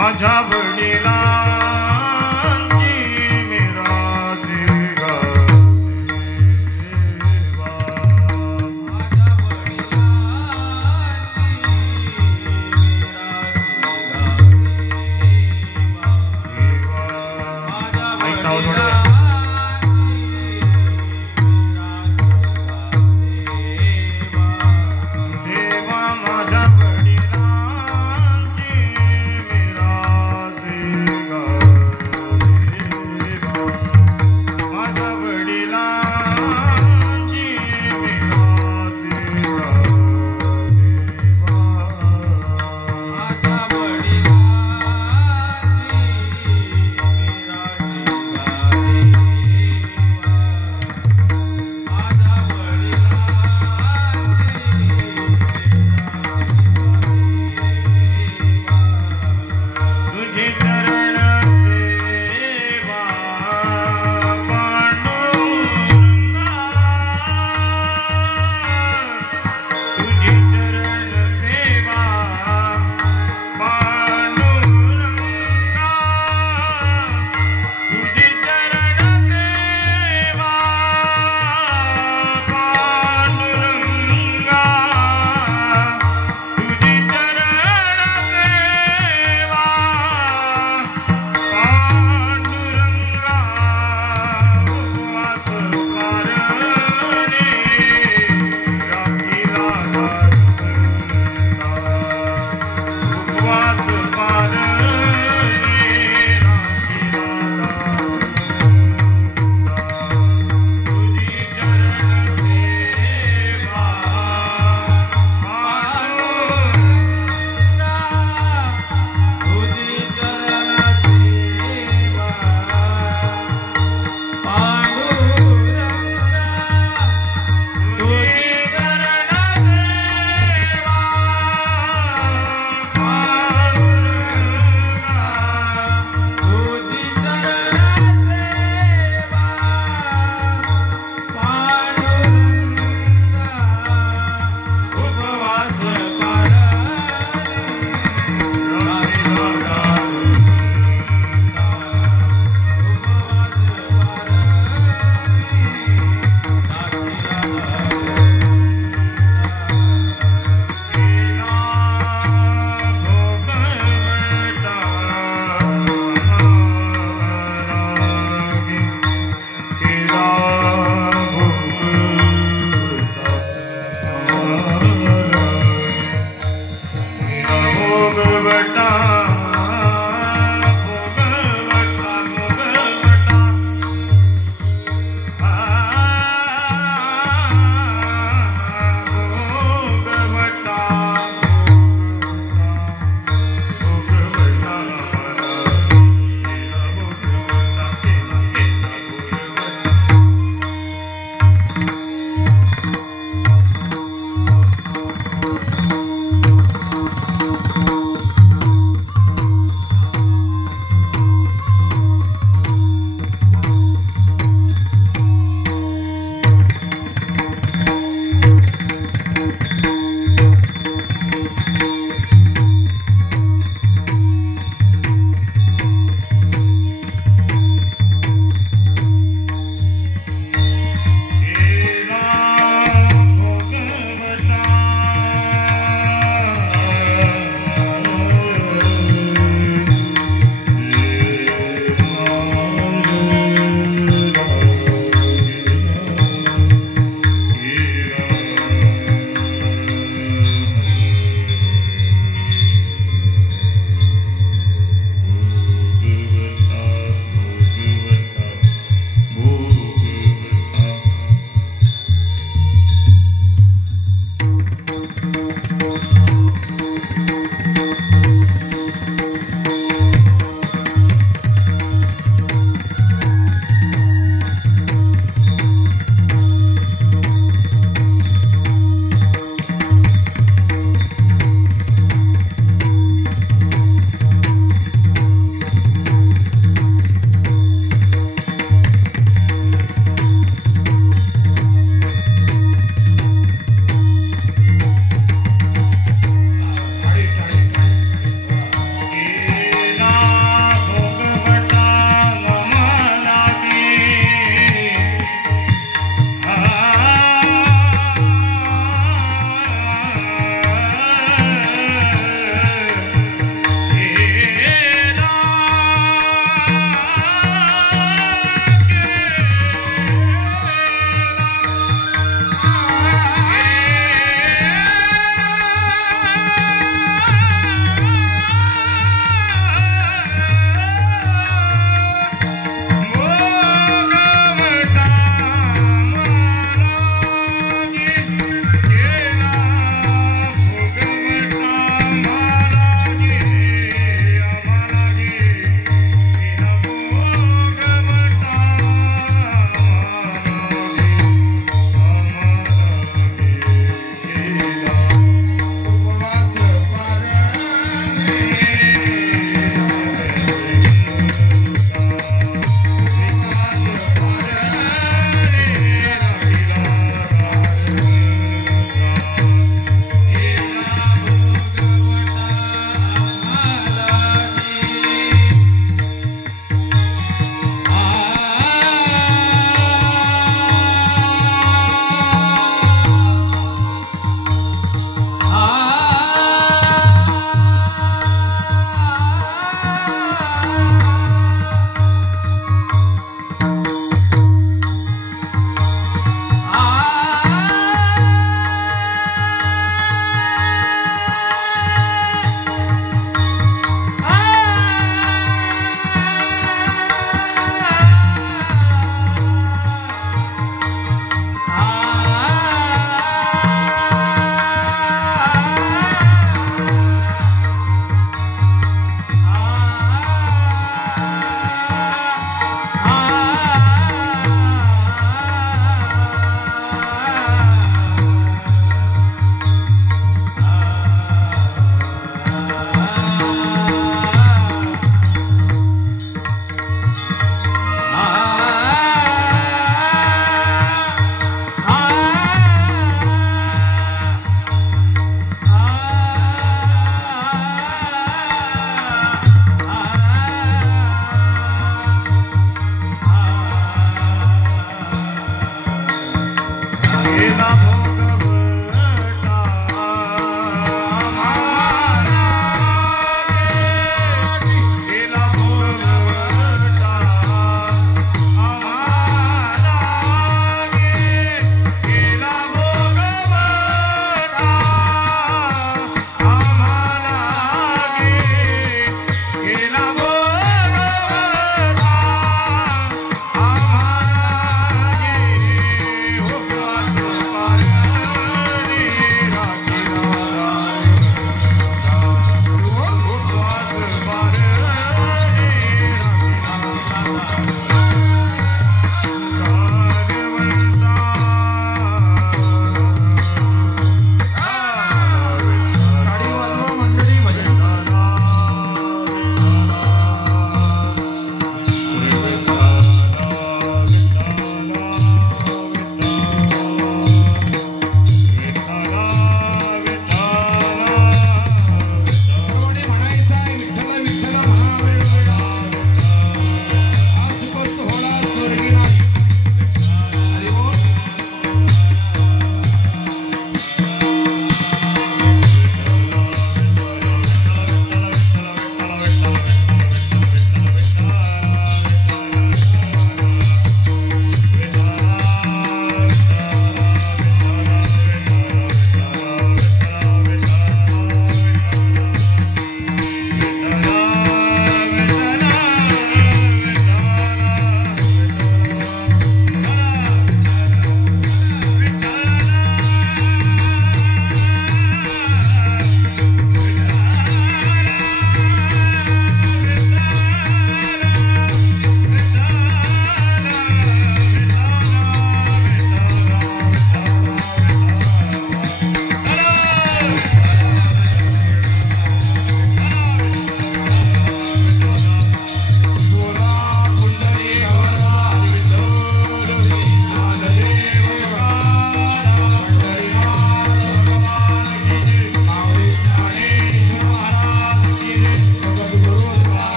माझ्या वडिलांची मिरासी गा देवा. माझ्या वडिलांची मिरासी गा देवा. माझ्या वडिलांची मिरासी गा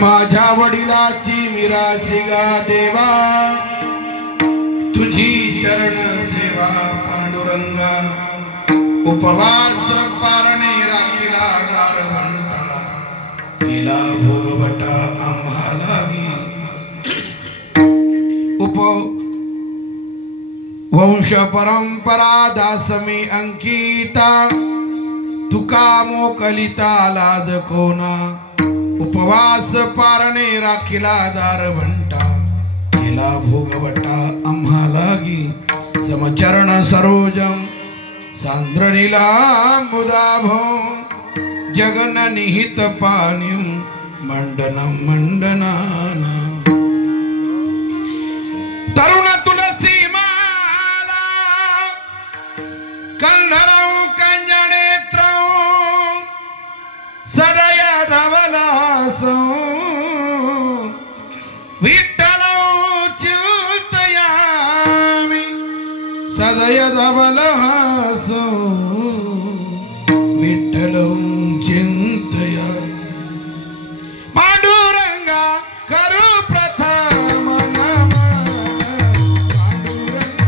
माझ्या वडिलाची मिरासी गा देवा, तुझी चरण सेवा पांडुरंगा, उपवास पारणे राखिला गारवंता, केला भोगवटा आम्हाला वंश परंपरा दासमी अंकिता, तुका मोकलिता लाज कोना, उपवास पारणे राखिला दारवंटा, केला भोगवटा आम्हालागी, समचरण सरोजम सांद्रणीला मुदाभो, जगन निहित पानिम मंडनम मंडनाना, तरुण तुलसी माला कंधरं कंजनेत्रं सदय धवलासो, विठ्ठलं चिंतयामि सदय धवलासो, विठ्ठलं चिंतयामि, पांडुरंगा करू प्रथम नमन, पांडुरंगा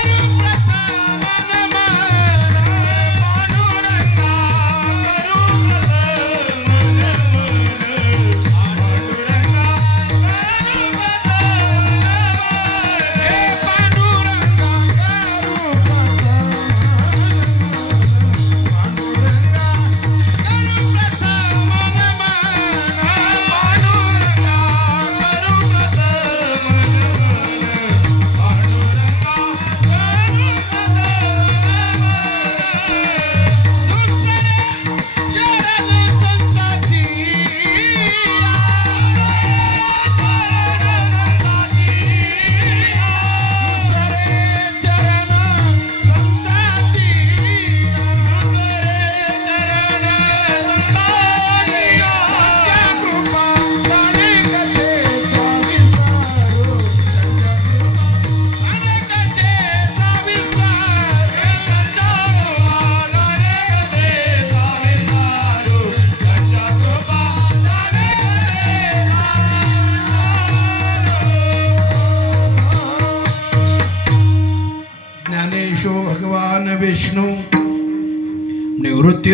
करू प्रथम नमन, पांडुरंगा करू प्रथम नमन, पांडुरंगा करू प्रथम नमन, हे पांडुरंगा करू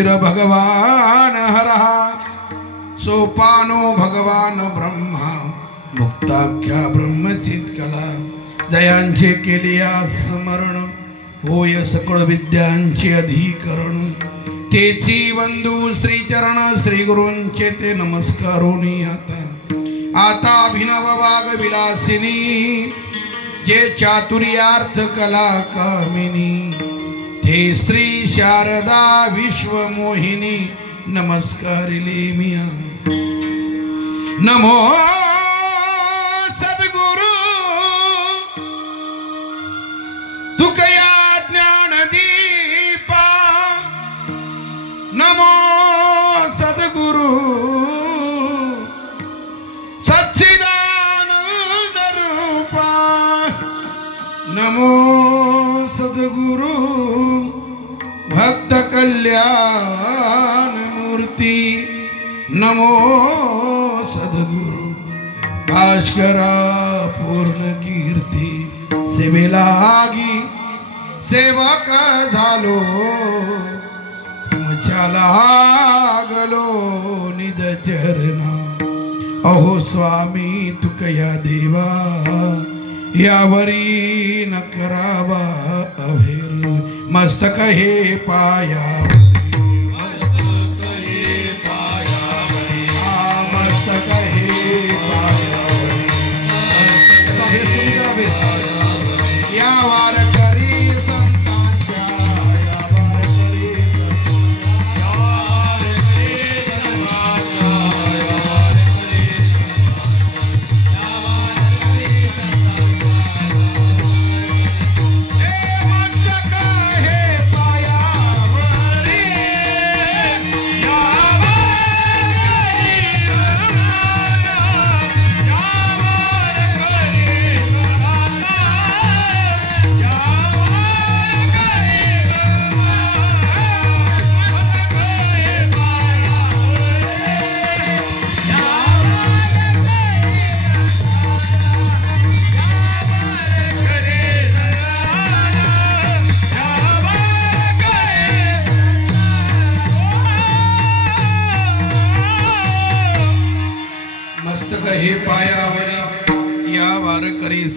भगवान हरः सोपानो भगवान ब्रह्मा मुक्ताख्या ब्रह्मचित्कला दयांचे केलिया स्मरण होय सकळ विद्यांचे अधिकरण तेची बंधू श्रीचरण श्री गुरूंचे ते नमस्कारोनी आता अभिनव वाग विलासिनी जे चातुर्यार्थ कला कामिनी ते स्त्री शारदा विश्वमोहिनी नमस्कारिले मिया नमो सद्गुरु तुकया ज्ञान दीपा नमो सद्गुरु सच्चिदानंद रूपा नमो सद्गुरु भक्त कल्याण मूर्ती नमो सद्गुरु भास्करा पूर्ण कीर्ती सेवेलागी सेवक झालो तुमच्या लागलो निज चरणा अहो स्वामी तुकया देवा यावरी न करावा अभेर मस्तक हे पाया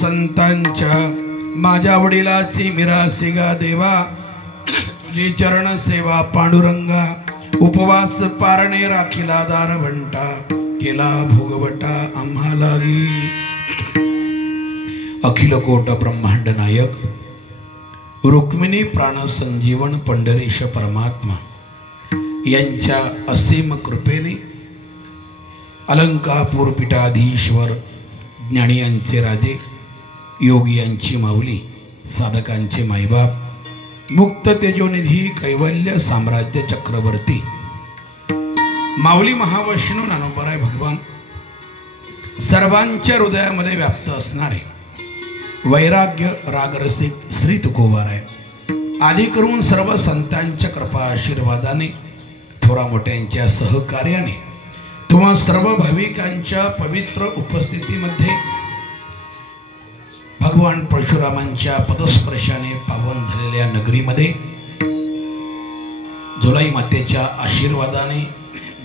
संतांच्या माझ्या वडिलाची मिरासी गा देवा तुझी चरण सेवा पांडुरंगा उपवास पारणे राखिला दार भंटा केला भोगवटा आम्हालागी अखिल कोट ब्रह्मांड नायक रुक्मिणी प्राण संजीवन पंढरीश परमात्मा यांच्या असीम कृपेने अलंकापूर पीठाधीश्वर ज्ञानियांचे राजे योगी यांची माऊली साधकांचे माईबाप मुक्त तेजोनिधी कैवल्य साम्राज्य चक्रवर्ती माऊली महावैष्णव ज्ञानोबराय भगवान सर्वांच्या हृदयामध्ये व्याप्त असणारे वैराग्य रागरसिक श्री तुकोबाराय आदी करून सर्व संतांच्या कृपा आशीर्वादाने थोरा मोठ्यांच्या सहकार्याने तुम्हा सर्व भाविकांच्या पवित्र उपस्थितीमध्ये भगवान परशुरामांच्या पदस्पर्शाने पावन झालेल्या नगरीमध्ये झोलाई मातेच्या आशीर्वादाने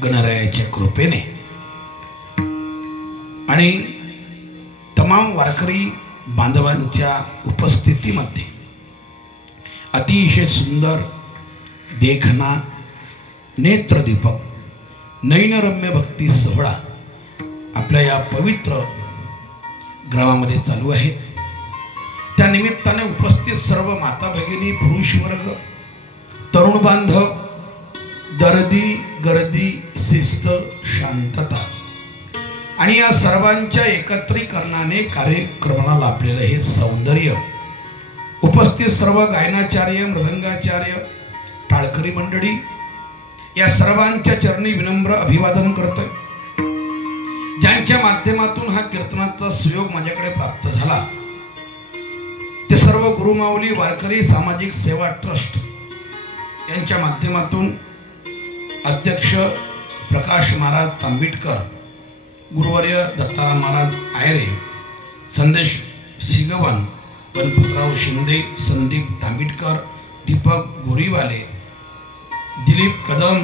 गणरायाच्या कृपेने आणि तमाम वारकरी बांधवांच्या उपस्थितीमध्ये अतिशय सुंदर देखना नेत्रदीपक नयनरम्य भक्ती सोहळा आपल्या या पवित्र ग्रामामध्ये चालू आहे। त्या निमित्ताने उपस्थित सर्व माता भगिनी पुरुष वर्ग तरुण बांधव दर्दी गर्दी शिस्त शांतता आणि या सर्वांच्या एकत्रीकरणाने कार्यक्रमाला लाभलेलं हे सौंदर्य उपस्थित सर्व गायनाचार्य मृदंगाचार्य टाळकरी मंडळी या सर्वांच्या चरणी विनम्र अभिवादन करतोय। ज्यांच्या माध्यमातून हा कीर्तनाचा सुयोग माझ्याकडे प्राप्त झाला ते सर्व गुरुमाऊली वारकरी सामाजिक सेवा ट्रस्ट यांच्या माध्यमातून अध्यक्ष प्रकाश महाराज तांबिटकर, गुरुवर्य दत्ताराम महाराज आयरे, संदेश सिगवन, गणपतराव शिंदे, संदीप तांबिटकर, दीपक गोरीवाले दिलीप कदम,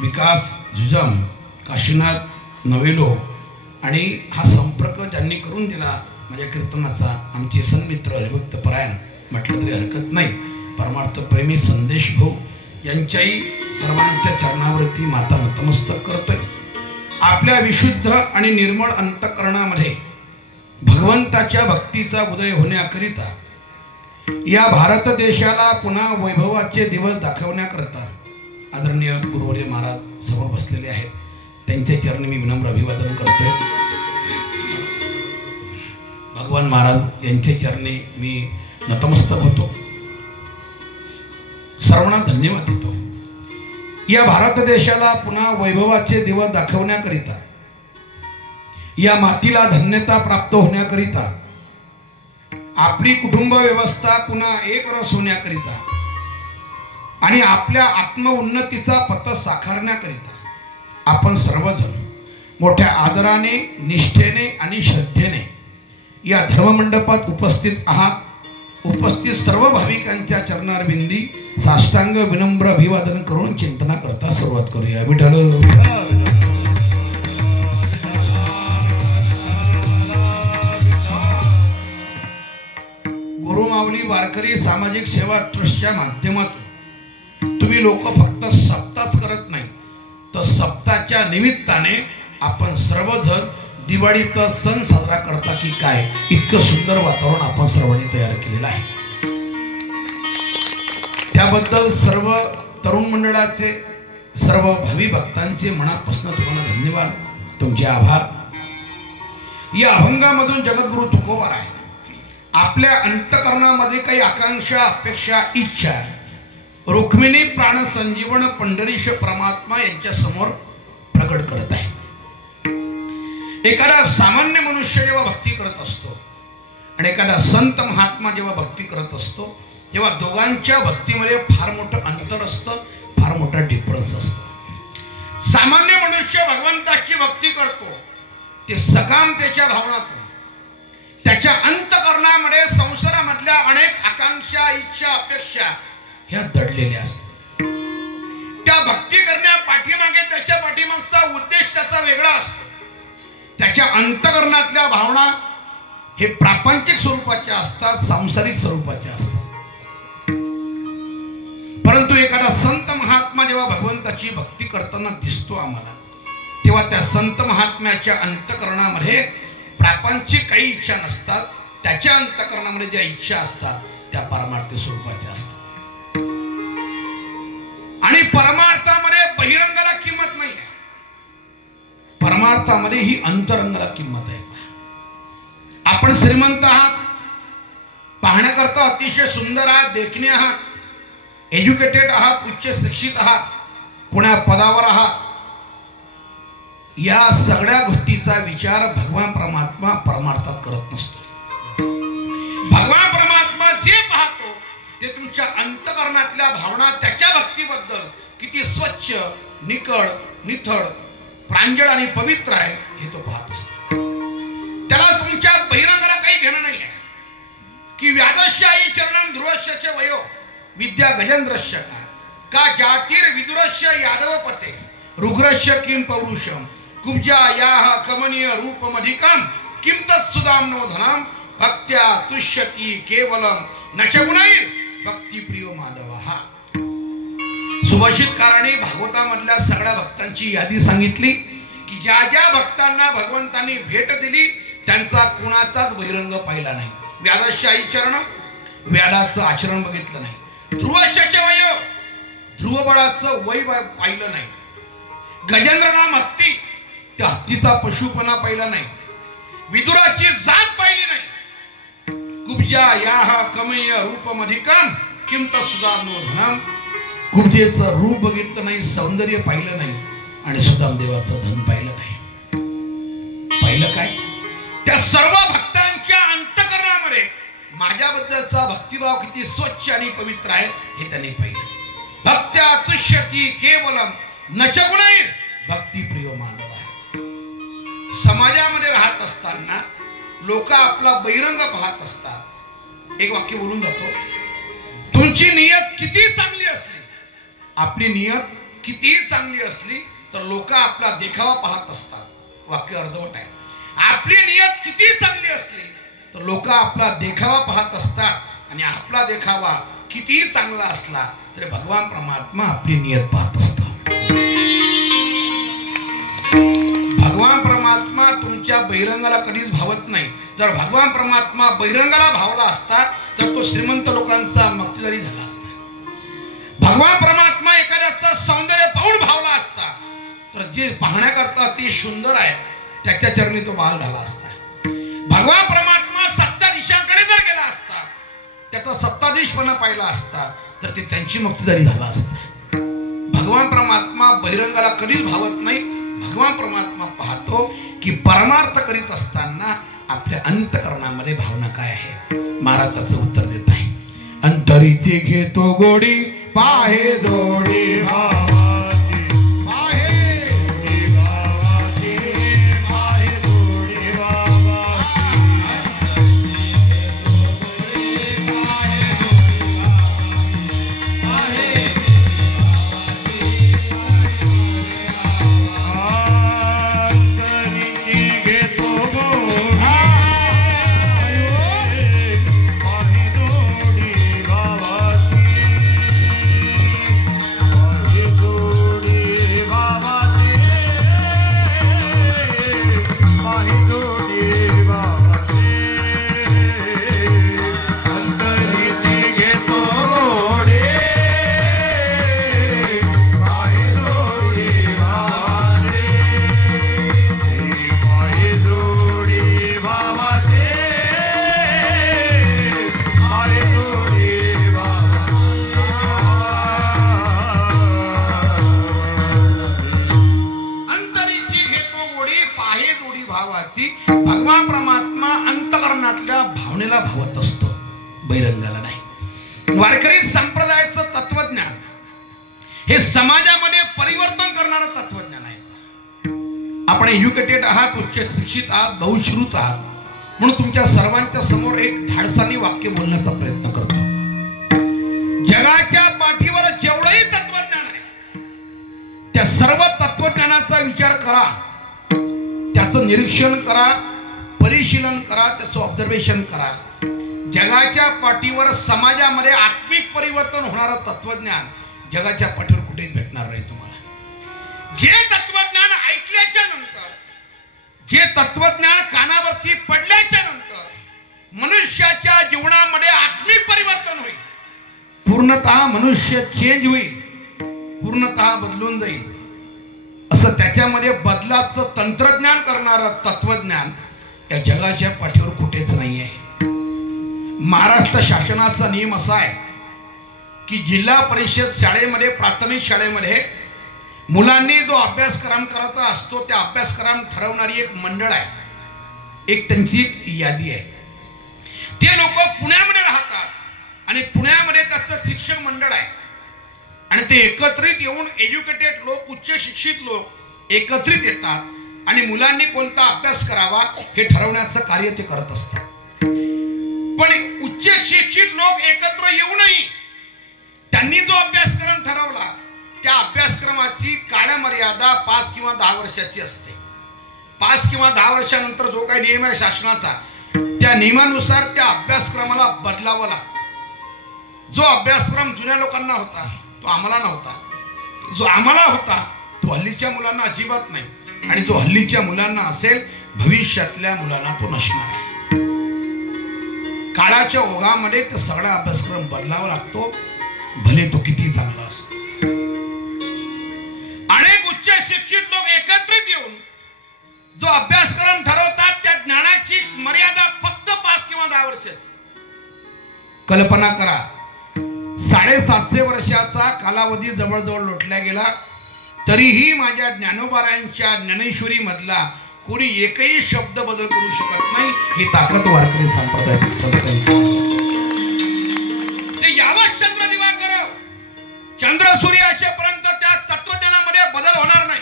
विकास जुजम, काशीनाथ नवेलो आणि हा संपर्क ज्यांनी करून दिला माझ्या कीर्तनाचा, आमचे सन्मित्र हरिभक्त परायण म्हटलं तरी हरकत नाही, परमार्थ प्रेमी संदेश भाऊ यांच्याही सर्वांच्या चरणावरती माता नतमस्तक करतोय. आपल्या विशुद्ध आणि निर्मळ अंतःकरणामध्ये भगवंताच्या भक्तीचा उदय होण्याकरिता, या भारत देशाला पुन्हा वैभवाचे दिवस दाखवण्याकरता आदरणीय गुरुवर्य महाराज समोर बसलेले आहेत. त्यांच्या चरणी मी विनम्र अभिवादन करतोय. भगवान महाराज यांच्या चरणी मी नतमस्तक होतो, सर्वांना धन्यवाद देतो. या भारत देशाला पुन्हा वैभवाचे दिवस दाखवण्याकरिता, या मातीला धन्यता प्राप्त होण्याकरिता, आपली कुटुंब व्यवस्था पुन्हा एक रस होण्याकरिता आणि आपल्या आत्मउन्नतीचा पथ साकारण्याकरिता आपण सर्वजण मोठ्या आदराने, निष्ठेने आणि श्रद्धेने या धर्ममंडपात उपस्थित आहात. उपस्थित सर्व भाविकांच्या चरणारविंदी साष्टांग विनम्र अभिवादन करून चिंतना करता सुरुवात करूया. विठ्ठल गुरुमाऊली वारकरी सामाजिक सेवा ट्रस्टच्या माध्यमातून तुम्ही लोक फक्त सप्ताहच करत नाही, तर सप्ताहाच्या निमित्ताने आपण सर्वजण दिवाळीचा सण साजरा करता की काय, इतकं सुंदर वातावरण आपण सर्वांनी तयार केलेलं आहे. त्याबद्दल सर्व तरुण मंडळाचे, सर्व भावी भक्तांचे मनापासून तुम्हाला धन्यवाद, तुमचे आभार. या अभंगामधून जगद्गुरु तुकोबार आहे. आपल्या अंतःकरणामध्ये काही आकांक्षा, अपेक्षा, इच्छा रुक्मिणी प्राण संजीवन पंढरीश परमात्मा यांच्या समोर प्रकट करत आहे. एखादा सामान्य मनुष्य जेव्हा भक्ती करत असतो आणि एखादा संत महात्मा जेव्हा भक्ती करत असतो, तेव्हा दोघांच्या भक्तीमध्ये फार मोठं अंतर असतं, फार मोठा डिफरन्स असतो. सामान्य मनुष्य भगवंताची भक्ती करतो ते सकामतेच्या भावनातून, त्याच्या अंतःकरणामध्ये संसारामधल्या अनेक आकांक्षा, इच्छा, अपेक्षा ह्या दडलेल्या असतात. त्या भक्ती करण्या पाठीमागे त्याच्या पाठीमागचा उद्देश त्याचा वेगळा असतो. त्याच्या अंतःकरणातल्या भावना हे प्रापंचिक स्वरूपाच्या असतात, सांसारिक स्वरूपाच्या असतात. परंतु एखादा संत महात्मा जेव्हा भगवंताची भक्ती करताना दिसतो आम्हाला, तेव्हा त्या संत महात्म्याच्या अंतःकरणामध्ये प्रापंचिक काही इच्छा नसतात, त्याच्या अंतःकरणामध्ये ज्या इच्छा असतात त्या परमार्थ स्वरूपाच्या असतात. आणि परमार्थामध्ये बहिरंगाला किंमत नाही आहे, परमार्थामध्ये ही अंतरंगाला किंमत आहे. आपण श्रीमंत आहात, पाहण्याकरता अतिशय सुंदर आहात, देखणे आहात, एज्युकेटेड आहात, उच्च शिक्षित आहात, पुण्या पदावर आहात, या सगळ्या गोष्टीचा विचार भगवान परमात्मा परमार्थात करत नसतो. भगवान परमात्मा जे पाहतो ते तुमच्या अंतःकरणातल्या भावना, त्याच्या भक्तीबद्दल किती स्वच्छ, निकळ, निथळ, प्रांजळ आणि पवित्र आहे हे तो पाहत असतो. त्याला तुमच्या बहिरंगाला काही घेणं नाही आहे की व्यादशाही चरणम ध्रुवश्य वयो विद्या गजेंद्रश्य का जातीर विदुरश्य यादवपते रुग्रश्य किम पौरुषम कुब्जा याह कमनीय रूपमधिकम किम तत्सुदाम्नो धनम भक्त्या तुष्यति केवलम नशगुणैर भक्ती प्रियो माधवः. सुभाषितकाराने भागवतामधल्या सगळ्या भक्तांची यादी सांगितली की ज्या ज्या भक्तांना भगवंतांनी भेट दिली त्यांचा कोणाचाच बहिरंग पाहिला नाही. व्यादशाही चरण, व्यादाचं आचरण बघितलं नाही. ध्रुवश्याचे वय, ध्रुवबळाचं वय पाहिलं नाही. गजेंद्र नाम हत्ती, त्या हत्तीचा पशुपणा पाहिला नाही. विदुराची जात पाहिली नाही. कुब्जा याह कमय रूपमधिकम किम तत्सुदाम्नो धनम, कुब्जेचं रूप बघितलं नाही, सौंदर्य पाहिलं नाही आणि सुदामदेवाचं धन पाहिलं नाही. पाहिलं काय? त्या सर्व भक्तांच्या अंतःकरणामध्ये माझ्याबद्दलचा भक्तिभाव किती स्वच्छ आणि पवित्र आहे हे त्यांनी पाहिलं. भक्त्या तुष्यति केवलम नचगुणैर भक्ती प्रियो माधव. समाजामध्ये राहत असताना लोक आपला बहिरंग पाहत असतात. एक वाक्य बोलून जातो, तुमची नियत किती चांगली असली, आपली नियत कितीही चांगली असली तर लोक आपला देखावा पाहत असतात. वाक्य अर्धवट आहे. आपली नियत कितीही चांगली असली तर लोक आपला देखावा पाहत असतात आणि आपला देखावा कितीही चांगला असला तरी भगवान परमात्मा आपली नियत पाहत असतात. भगवान परमात्मा तुमच्या बहिरंगाला कधीच भावत नाही. जर भगवान परमात्मा बहिरंगाला भावला असता तर तो श्रीमंत लोकांचा मक्तेदारी झाला असता. भगवान परमात्मा एखाद्याचं सौंदर्य पाहून भावला असता तर जे पाहण्याकरता अति सुंदर आहे त्याच्या चरणी तो बाल झाला असता. भगवान परमात्मा सत्ताधीशांकडे जर गेला असता त्याचा सत्ताधीशपणा पाहिला असता तर ते त्यांची मक्तेदारी झाला असता. भगवान परमात्मा बहिरंगाला कधीच भावत नाही. भगवान परमात्मा पाहतो की परमार्थ करीत असताना आपल्या अंतकरणामध्ये भावना काय आहे. महाराज त्याचं उत्तर देत आहे. अंतरीची घेतो गोडी पाहे जोडी भावाची भगवान परमात्मा अंतकरणातल्या भावनेला भावत असतो, बहिरंगाला नाही. वारकरी संप्रदायाचं तत्वज्ञान हे समाजामध्ये परिवर्तन करणारं तत्वज्ञान आहे. आपण एज्युकेटेड आहात, उच्च शिक्षित आहात, बहुश्रुत आहात म्हणून तुमच्या सर्वांच्या समोर एक धाडसानी वाक्य बोलण्याचा प्रयत्न करतो. जगाच्या पाठीवर जेवढंही तत्वज्ञान आहे त्या सर्व तत्वज्ञानाचा विचार करा, त्याचं निरीक्षण करा, परिशीलन करा, त्याचं ऑब्झर्वेशन करा. जगाच्या पाठीवर समाजामध्ये आत्मिक परिवर्तन होणारं तत्वज्ञान जगाच्या पाठीवर कुठेच भेटणार नाही तुम्हाला. जे तत्वज्ञान ऐकल्याच्या नंतर, जे तत्वज्ञान कानावरती पडल्याच्या नंतर मनुष्याच्या जीवनामध्ये आत्मिक परिवर्तन होईल, पूर्णतः मनुष्य चेंज होईल, पूर्णतः बदलून जाईल, असं त्याच्यामध्ये बदलाचं तंत्रज्ञान करणारं तत्वज्ञान या जगाच्या पाठीवर कुठेच नाही आहे. महाराष्ट्र शासनाचा नियम असा आहे की जिल्हा परिषद शाळेमध्ये, प्राथमिक शाळेमध्ये मुलांनी जो अभ्यासक्रम करायचा असतो त्या अभ्यासक्रम ठरवणारी एक मंडळ आहे, एक त्यांची एक यादी आहे. ते लोक पुण्यामध्ये राहतात आणि पुण्यामध्ये त्याचं शिक्षक मंडळ आहे आणि ते एकत्रित येऊन एज्युकेटेड लोक, उच्च शिक्षित लोक एकत्रित येतात आणि मुलांनी कोणता अभ्यास करावा हे ठरवण्याचं कार्य ते करत असतात. पण उच्च शिक्षित लोक एकत्र येऊनही त्यांनी जो अभ्यासक्रम ठरवला त्या अभ्यासक्रमाची काळमर्यादा 5 किंवा 10 वर्षाची असते. 5 किंवा 10 वर्षानंतर जो काही नियम आहे शासनाचा त्या नियमानुसार त्या अभ्यासक्रमाला बदलावं लागतं. जो अभ्यासक्रम जुन्या लोकांना होता तो आम्हाला नव्हता, जो आम्हाला होता तो हल्लीच्या मुलांना अजिबात नाही आणि जो हल्लीच्या मुलांना असेल भविष्यातल्या मुलांना तो नसणार आहे. काळाच्या ओघामध्ये तो सगळा अभ्यासक्रम बदलावा लागतो, भले तो किती चांगला असतो. अनेक उच्च शिक्षित लोक एकत्रित येऊन जो अभ्यासक्रम ठरवतात त्या ज्ञानाची मर्यादा फक्त 5 किंवा 10 वर्षाची. कल्पना करा, 750 वर्षाचा कालावधी जवळजवळ लोटला गेला तरीही माझ्या ज्ञानोबारायांच्या ज्ञानेश्वरी मधला कोणी एकही शब्द बदल करू शकत नाही. ही ताकद वारकरी संप्रदायाची. ते यावंच चंद्र दिवाकर, चंद्र सूर्य असेपर्यंत त्या तत्वज्ञानामध्ये बदल होणार नाही.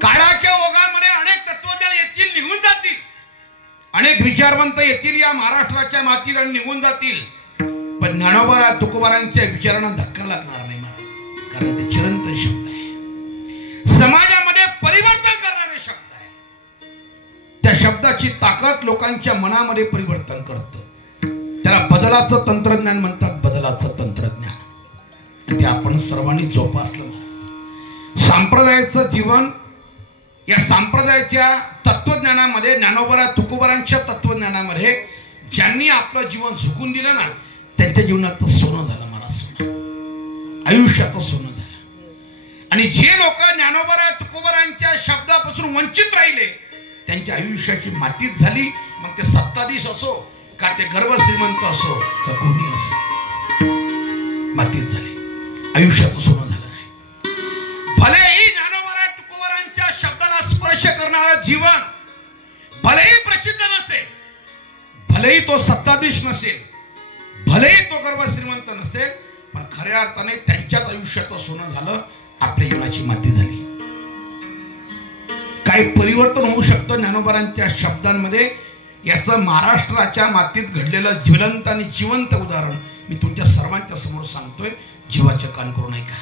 काळाच्या ओघामध्ये अनेक तत्वज्ञान येतील, निघून जातील, अनेक विचारवंत येतील या महाराष्ट्राच्या मातीत आणि निघून जातील, पण ज्ञानोबा तुकोबारांच्या विचारांना धक्का लागणार नाही. शब्दाची ताकद लोकांच्या मनामध्ये परिवर्तन करतं. त्याला बदलाचं तंत्रज्ञान म्हणतात, बदलाचं तंत्रज्ञान. ते आपण सर्वांनी जोपासलं. संप्रदायाचं जीवन, या संप्रदायाच्या तत्वज्ञानामध्ये, ज्ञानोबा तुकोबारांच्या तत्वज्ञानामध्ये ज्यांनी आपलं जीवन झुकून दिलं ना, त्यांच्या जीवनात सोनं झालं. मला सोनं, आयुष्यात सोनं झालं. आणि जे लोक ज्ञानोबा तुकोबारांच्या शब्दापासून वंचित राहिले, त्यांच्या आयुष्याची मातीच झाली. मग ते सत्ताधीश असो का ते गर्भ श्रीमंत असो का कोणी असो, मातीच झाली. आयुष्यात सोनं झालं नाही. भलेही ज्ञानोबा तुकोबारांच्या शब्दाला स्पर्श करणारं जीवन भलेही प्रसिद्ध नसेल, भलेही तो सत्ताधीश नसेल, भलेही तो गर्भ श्रीमंत नसेल, पण खऱ्या अर्थाने त्यांच्याच आयुष्यात सोनं झालं, आपल्या जीवनाची माती झाली. काही परिवर्तन होऊ शकतं ज्ञानोबारांच्या शब्दांमध्ये. याचं महाराष्ट्राच्या मातीत घडलेलं ज्वलंत आणि जिवंत उदाहरण मी तुमच्या सर्वांच्या समोर सांगतोय. जीवाचं कान करू नये का.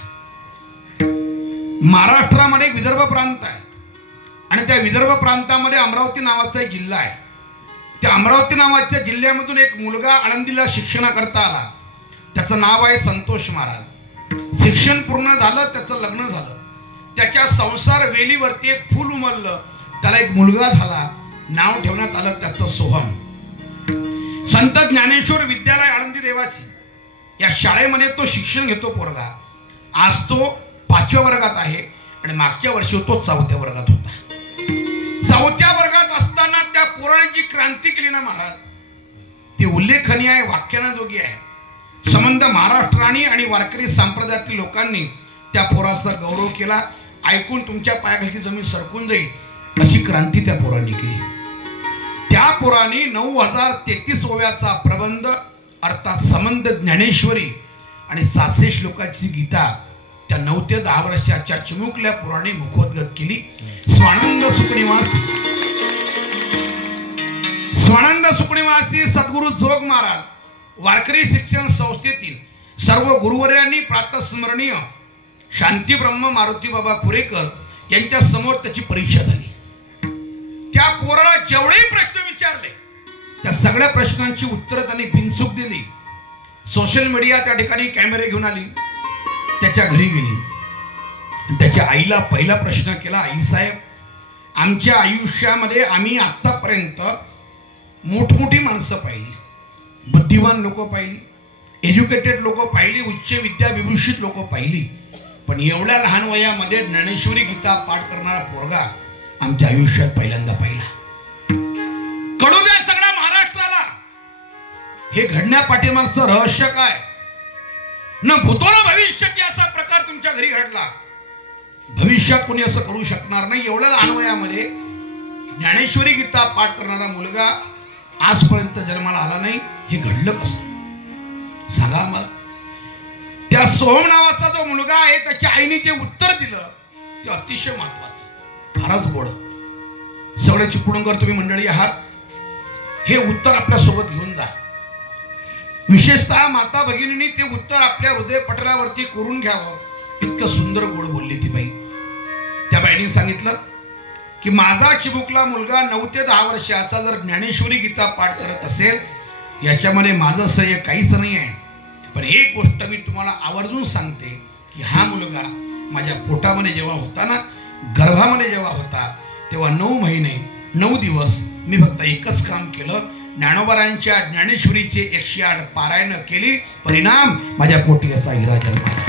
महाराष्ट्रामध्ये एक विदर्भ प्रांत आहे आणि त्या विदर्भ प्रांतामध्ये अमरावती नावाचा एक जिल्हा आहे. त्या अमरावती नावाच्या जिल्ह्यामधून एक मुलगा आळंदीला शिक्षणाकरता आला. त्याचं नाव आहे संतोष महाराज. शिक्षण पूर्ण झालं, त्याचं लग्न झालं. त्याच्या संसार वेलीवरती एक फूल उमललं. त्याला एक मुलगा झाला. नाव ठेवण्यात आलं त्याचं सोहम. संत ज्ञानेश्वर विद्यालय आळंदी देवाची या शाळेमध्ये तो शिक्षण घेतो पोरगा. आज तो 5व्या वर्गात आहे आणि मागच्या वर्षी तो 4थ्या वर्गात होता. 4थ्या वर्गात असताना त्या पोराने जी क्रांती केली ना महाराज, ती उल्लेखनीय आहे, वाक्यानाजोगी आहे. संबंध महाराष्ट्राने आणि वारकरी संप्रदायातील लोकांनी त्या पोराचा गौरव केला. ऐकून तुमच्या पायाखालची जमीन सरकून जाईल अशी क्रांती त्या पोरांनी केली. त्या पोराने 9033 ओव्याचा प्रबंध अर्थात संबंध ज्ञानेश्वरी आणि 700 श्लोकाची गीता त्या 9 ते 10 वर्षाच्या चिमुकल्या पोराने मुखोद्गत केली. स्वानंद सुकणीवासी सद्गुरु जोग महाराज वारकरी शिक्षण संस्थेतील सर्व गुरुवर्यांनी प्रातस्मरणीय शांती ब्रह्म मारुती बाबा कुरेकर यांच्या समोर त्याची परीक्षा झाली. त्या पोराला जेवढे प्रश्न विचारले त्या सगळ्या प्रश्नांची उत्तरं त्यांनी बिनचूक दिली. सोशल मीडिया त्या ठिकाणी कॅमेरे घेऊन आली. त्याच्या घरी गेली. त्याच्या आईला पहिला प्रश्न केला, आई साहेब, आमच्या आयुष्यामध्ये आम्ही आतापर्यंत मोठमोठी माणसं पाहिली, बुद्धिवान लोक पाहिली, एज्युकेटेड लोक पाहिली, उच्च विद्या विभूषित लोक पाहिली, पण एवढ्या लहान वयामध्ये ज्ञानेश्वरी गीता पाठ करणारा पोरगा आमच्या आयुष्यात पहिल्यांदा पाहिला. कळू द्या सगळ्या महाराष्ट्राला हे घडण्यापाठीमागचं रहस्य काय. न भूतो न भविष्य की असा प्रकार तुमच्या घरी घडला. भविष्यात कोणी असं करू शकणार नाही. एवढ्या लहान वयामध्ये ज्ञानेश्वरी गीता पाठ करणारा मुलगा आजपर्यंत जन्माला आला नाही. हे घडलं कसं सांगा मला. त्या सोहम नावाचा जो मुलगा आहे त्याच्या आईने जे उत्तर दिलं ते अतिशय महत्वाचं, फारच गोड. सगळे चिपळूणकर तुम्ही मंडळी आहात, हे उत्तर आपल्या सोबत घेऊन जा. विशेषतः माता भगिनींनी ते उत्तर आपल्या हृदय पटलावरती कोरून घ्यावं. इतकं सुंदर गोड बोलली ती बाई. त्या बाईने सांगितलं की माझा चिमुकला मुलगा 9 ते 10 वर्षाचा जर ज्ञानेश्वरी गीता पाठ करत असेल याच्यामध्ये माझं श्रेय काहीच नाही आहे. पण एक गोष्ट मी तुम्हाला आवर्जून सांगते की हा मुलगा माझ्या पोटामध्ये जेव्हा होता ना, गर्भामध्ये जेव्हा होता, तेव्हा 9 महिने 9 दिवस मी फक्त एकच काम केलं, ज्ञानोबारांच्या ज्ञानेश्वरीचे 108 पारायण केली. परिणाम माझ्या पोटी असा हिरा जन्माला.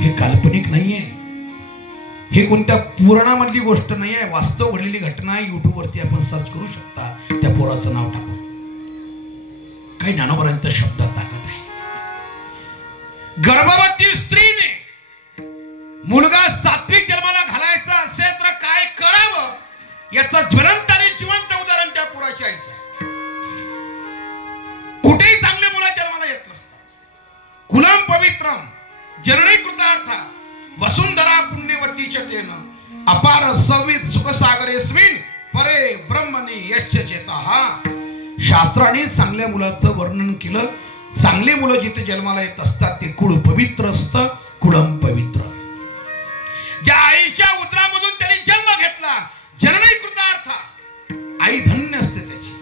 हे काल्पनिक नाहीये, हे कोणत्या पुराणामधली गोष्ट नाहीये, वास्तव घडलेली घटना. युट्यूबवरती आपण सर्च करू शकता, त्या पोराचं नाव टाकून. काही ज्ञानोबारांच्या शब्दात ताकद आहे. गर्भवती स्त्रीने मुलगा सात्विक जन्माला घालायचा असेल तर काय करावं याचं ज्वलंत आणि जिवंत उदाहरण त्या पोराची आईचं आहे. कुठेही चांगले मुलं जन्माला येत नसतात. कुलम पवित्रम जननी कृतार्था वसुंधरा पुण्यवती चेन अपार सवित सुखसागरेस्मिन परे ब्रह्मणे यश्च चेता. शास्त्राने चांगल्या मुलाचं वर्णन केलं. चांगले मुलं जिथे जन्माला येत असतात ते कुळ पवित्र असतं, कुळम पवित्र. ज्या आईच्या उदरामधून त्यांनी जन्म घेतला आई धन्य असते त्याची.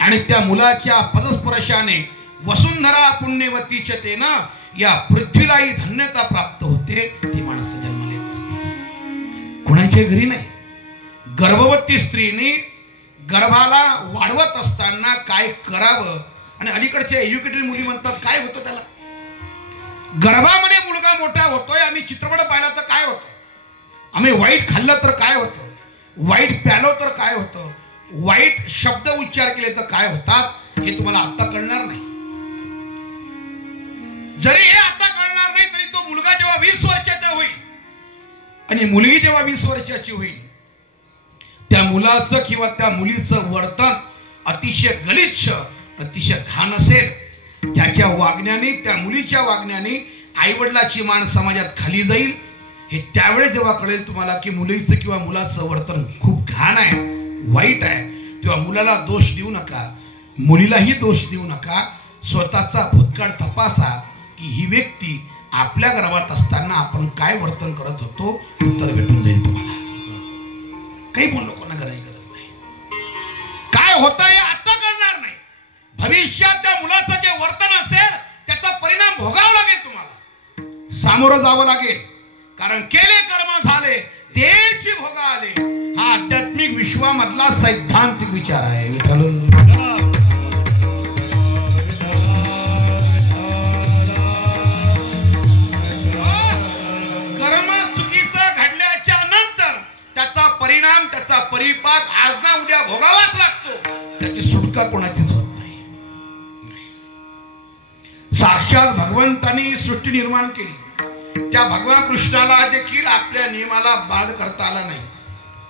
आणि त्या मुलाच्या पदस्पर्शाने वसुंधरा पुण्यवतीचे ते ना या पृथ्वीलाही धन्यता प्राप्त होते. ती माणसं जन्माला येत असते, कुणाच्या घरी नाही. गर्भवती स्त्रीने गर्भाला वाढवत असताना काय करावं, आणि अलीकडच्या एज्युकेटेड मुली म्हणतात काय होतं त्याला, गर्भामध्ये मुलगा मोठा होतोय, आम्ही चित्रपट पाहिला तर काय होतं, आम्ही वाईट खाल्लं तर काय होतं, वाईट प्यालो तर काय होतं, वाईट शब्द उच्चार केले तर काय होतात, हे तुम्हाला आता कळणार नाही. जरी हे आता कळणार नाही तरी तो मुलगा जेव्हा 20 वर्षाचा होईल आणि मुलगी जेव्हा 20 वर्षाची होईल, त्या मुलाचं किंवा त्या मुलीचं वर्तन अतिशय गलिच्छ, अतिशय घाण असेल, त्याच्या वागण्याने, त्या मुलीच्या वागण्याने आईवडिलाची मान समाजात खाली जाईल. हे त्यावेळेस जेव्हा कळेल तुम्हाला की मुलीचं किंवा मुलाचं वर्तन खूप घाण आहे, वाईट आहे, तेव्हा मुलाला दोष देऊ नका, मुलीलाही दोष देऊ नका. स्वतःचा भूतकाळ तपासा की ही व्यक्ती आपल्या गर्भात असताना आपण काय वर्तन करत होतो, उत्तर भेटून जाईल तुम्हाला. काही बोललो कोणा करायची गरज नाही. काय होतं हे आता कळणार नाही, भविष्यात त्या मुलाचं जे वर्तन असेल त्याचा परिणाम भोगावा लागेल, तुम्हाला सामोरं जावं लागेल. कारण केले कर्म झाले तेच भोगा आले, हा आध्यात्मिक विश्वामधला सैद्धांतिक विचार आहे. विठ्ठल परिणाम, त्याचा परिपाक आज ना उद्या भोगावाच लागतो, त्याची सुटका कोणाचीच होत नाही. साक्षात भगवंतांनी सृष्टी निर्माण केली, त्या भगवान कृष्णाला देखील आपल्या नियमाला बाद करता आला नाही.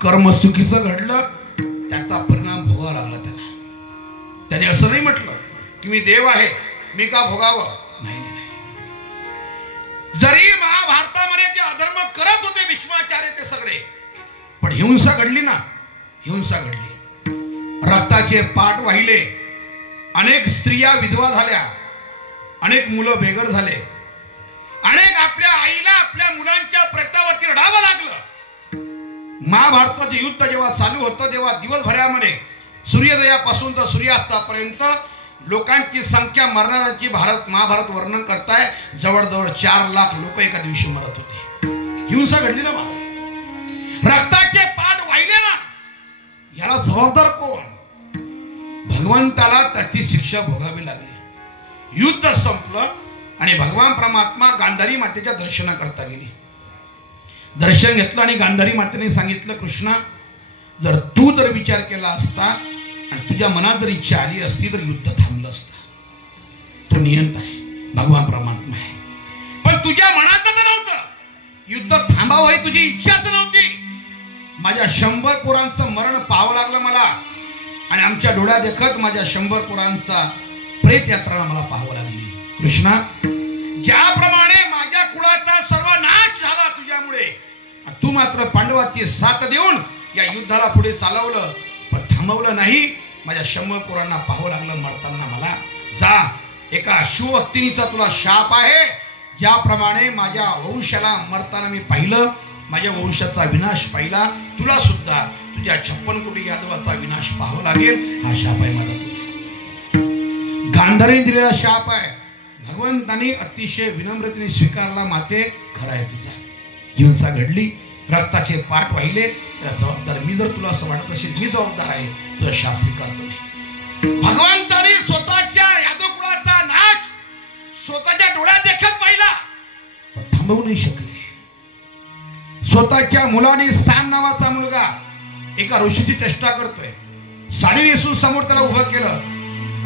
कर्म चुकीचं घडलं, त्याचा परिणाम भोगावा लागला त्याला. त्याने असं नाही म्हटलं की मी देव आहे, मी का भोगावं, नाही. जरी महाभारतामध्ये ते अधर्म करत होते भीष्माचार्य ते सगळे, पण हिंसा घडली ना, हिंसा घडली, रक्ताचे पाठ वाहिले, अनेक स्त्रिया विधवा झाल्या, अनेक मुलं बेघर झाले, अनेक आपल्या आईला आपल्या मुलांच्या प्रेतावरती रडावं लागलं. महाभारताचं युद्ध जेव्हा चालू होतं तेव्हा दिवसभरामध्ये सूर्योदयापासून तर सूर्यास्तापर्यंत लोकांची संख्या, मरणाऱ्यांची महाभारत वर्णन करताय जवळजवळ 4 लाख लोक एका दिवशी मरत होते. हिंसा घडली ना, रक्ताचे पाठ वाहिले ना, याला जबाबदार कोण? भगवंताला त्याची शिक्षा भोगावी लागली. युद्ध संपलं आणि भगवान परमात्मा गांधारी मातेच्या दर्शनाकरता गेली. दर्शन घेतलं आणि गांधारी मातेने सांगितलं, कृष्णा, जर तू जर विचार केला असता आणि तुझ्या मनात जर इच्छा आली असती तर युद्ध थांबलं असतं. तो नियंत आहे, भगवान परमात्मा आहे, पण तुझ्या मनातच नव्हतं. युद्ध थांबावं ही तुझी इच्छाच नव्हती. माझ्या 100 पोरांचं मरण पाहावं लागलं मला, आणि आमच्या डोळ्या देखत माझ्या 100 पोरांचा प्रेत यात्रा मला पाहावं लागली. कृष्णा, ज्याप्रमाणे माझ्या कुळाचा सर्व नाश झाला तुझ्यामुळे, तू मात्र पांडवाची साथ देऊन या युद्धाला पुढे चालवलं, पण थांबवलं नाही. माझ्या 100 पोरांना पाहावं लागलं मरताना मला. जा, एका शिवभक्तिनीचा तुला शाप आहे. ज्याप्रमाणे माझ्या वंशाला मरताना मी पाहिलं, माझ्या वंशाचा विनाश पाहिला, तुला सुद्धा तुझ्या 56 कोटी यादवाचा विनाश पाहावा लागेल. हा शाप आहे माझा, गांधारीने दिलेला शाप आहे. भगवंतांनी अतिशय विनम्रतेने स्वीकारला. माते, खरं आहे तुझा, हिंसा घडली, रक्ताचे पाठ वाहिले, त्याला जबाबदार मी. जर तुला असं वाटत असेल मी जबाबदार आहे, तुझा शाप स्वीकारतो मी. भगवंतांनी स्वतःच्या यादव कुळाचा नाश स्वतःच्या डोळ्यात देखत पाहिला, पण थांबवू नाही शकले. स्वतःच्या मुलाने सॅम नावाचा मुलगा एका ऋषीची चेष्टा करतोय, साडी नेसून समोर त्याला उभं केलं.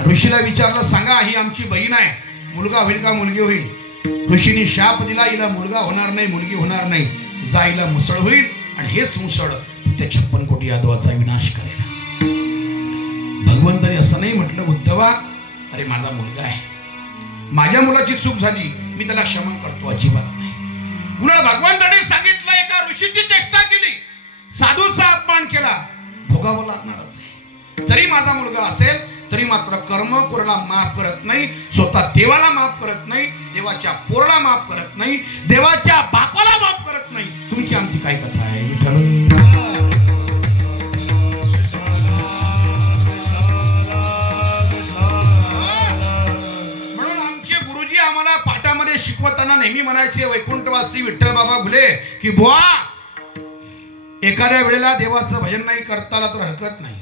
ऋषीला विचारलं, सांगा ही आमची बहीण आहे, मुलगा होईल का मुलगी होईल? ऋषीने शाप दिला, हिला मुलगा होणार नाही, मुलगी होणार नाही, जा हिला मुसळ होईल, आणि हेच मुसळ त्या 56 कोटी यादवाचा विनाश करेल. भगवंताने असं नाही म्हटलं, उद्धवा, अरे माझा मुलगा आहे, माझ्या मुलाची चूक झाली, मी त्याला क्षमा करतो, अजिबात नाही. उलट भगवंताने सांगितलं, एका ऋषीची चेष्टा केली, साधूचा अपमान केला, भोगावं लागणारच आहे. जरी माझा मुलगा असेल तरी मात्र कर्म कोणाला माफ करत नाही, स्वतः देवाला माफ करत नाही, देवाच्या पोराला माफ करत नाही, देवाच्या बापाला माफ करत नाही. तुमची आमची काय कथा आहे विठ्ठल? नेहमी म्हणायचे वैकुंठवासी विठ्ठल बाबा फुले की बुवा एखाद्या वेळेला देवाचं भजन नाही करता आलं तर हरकत नाही,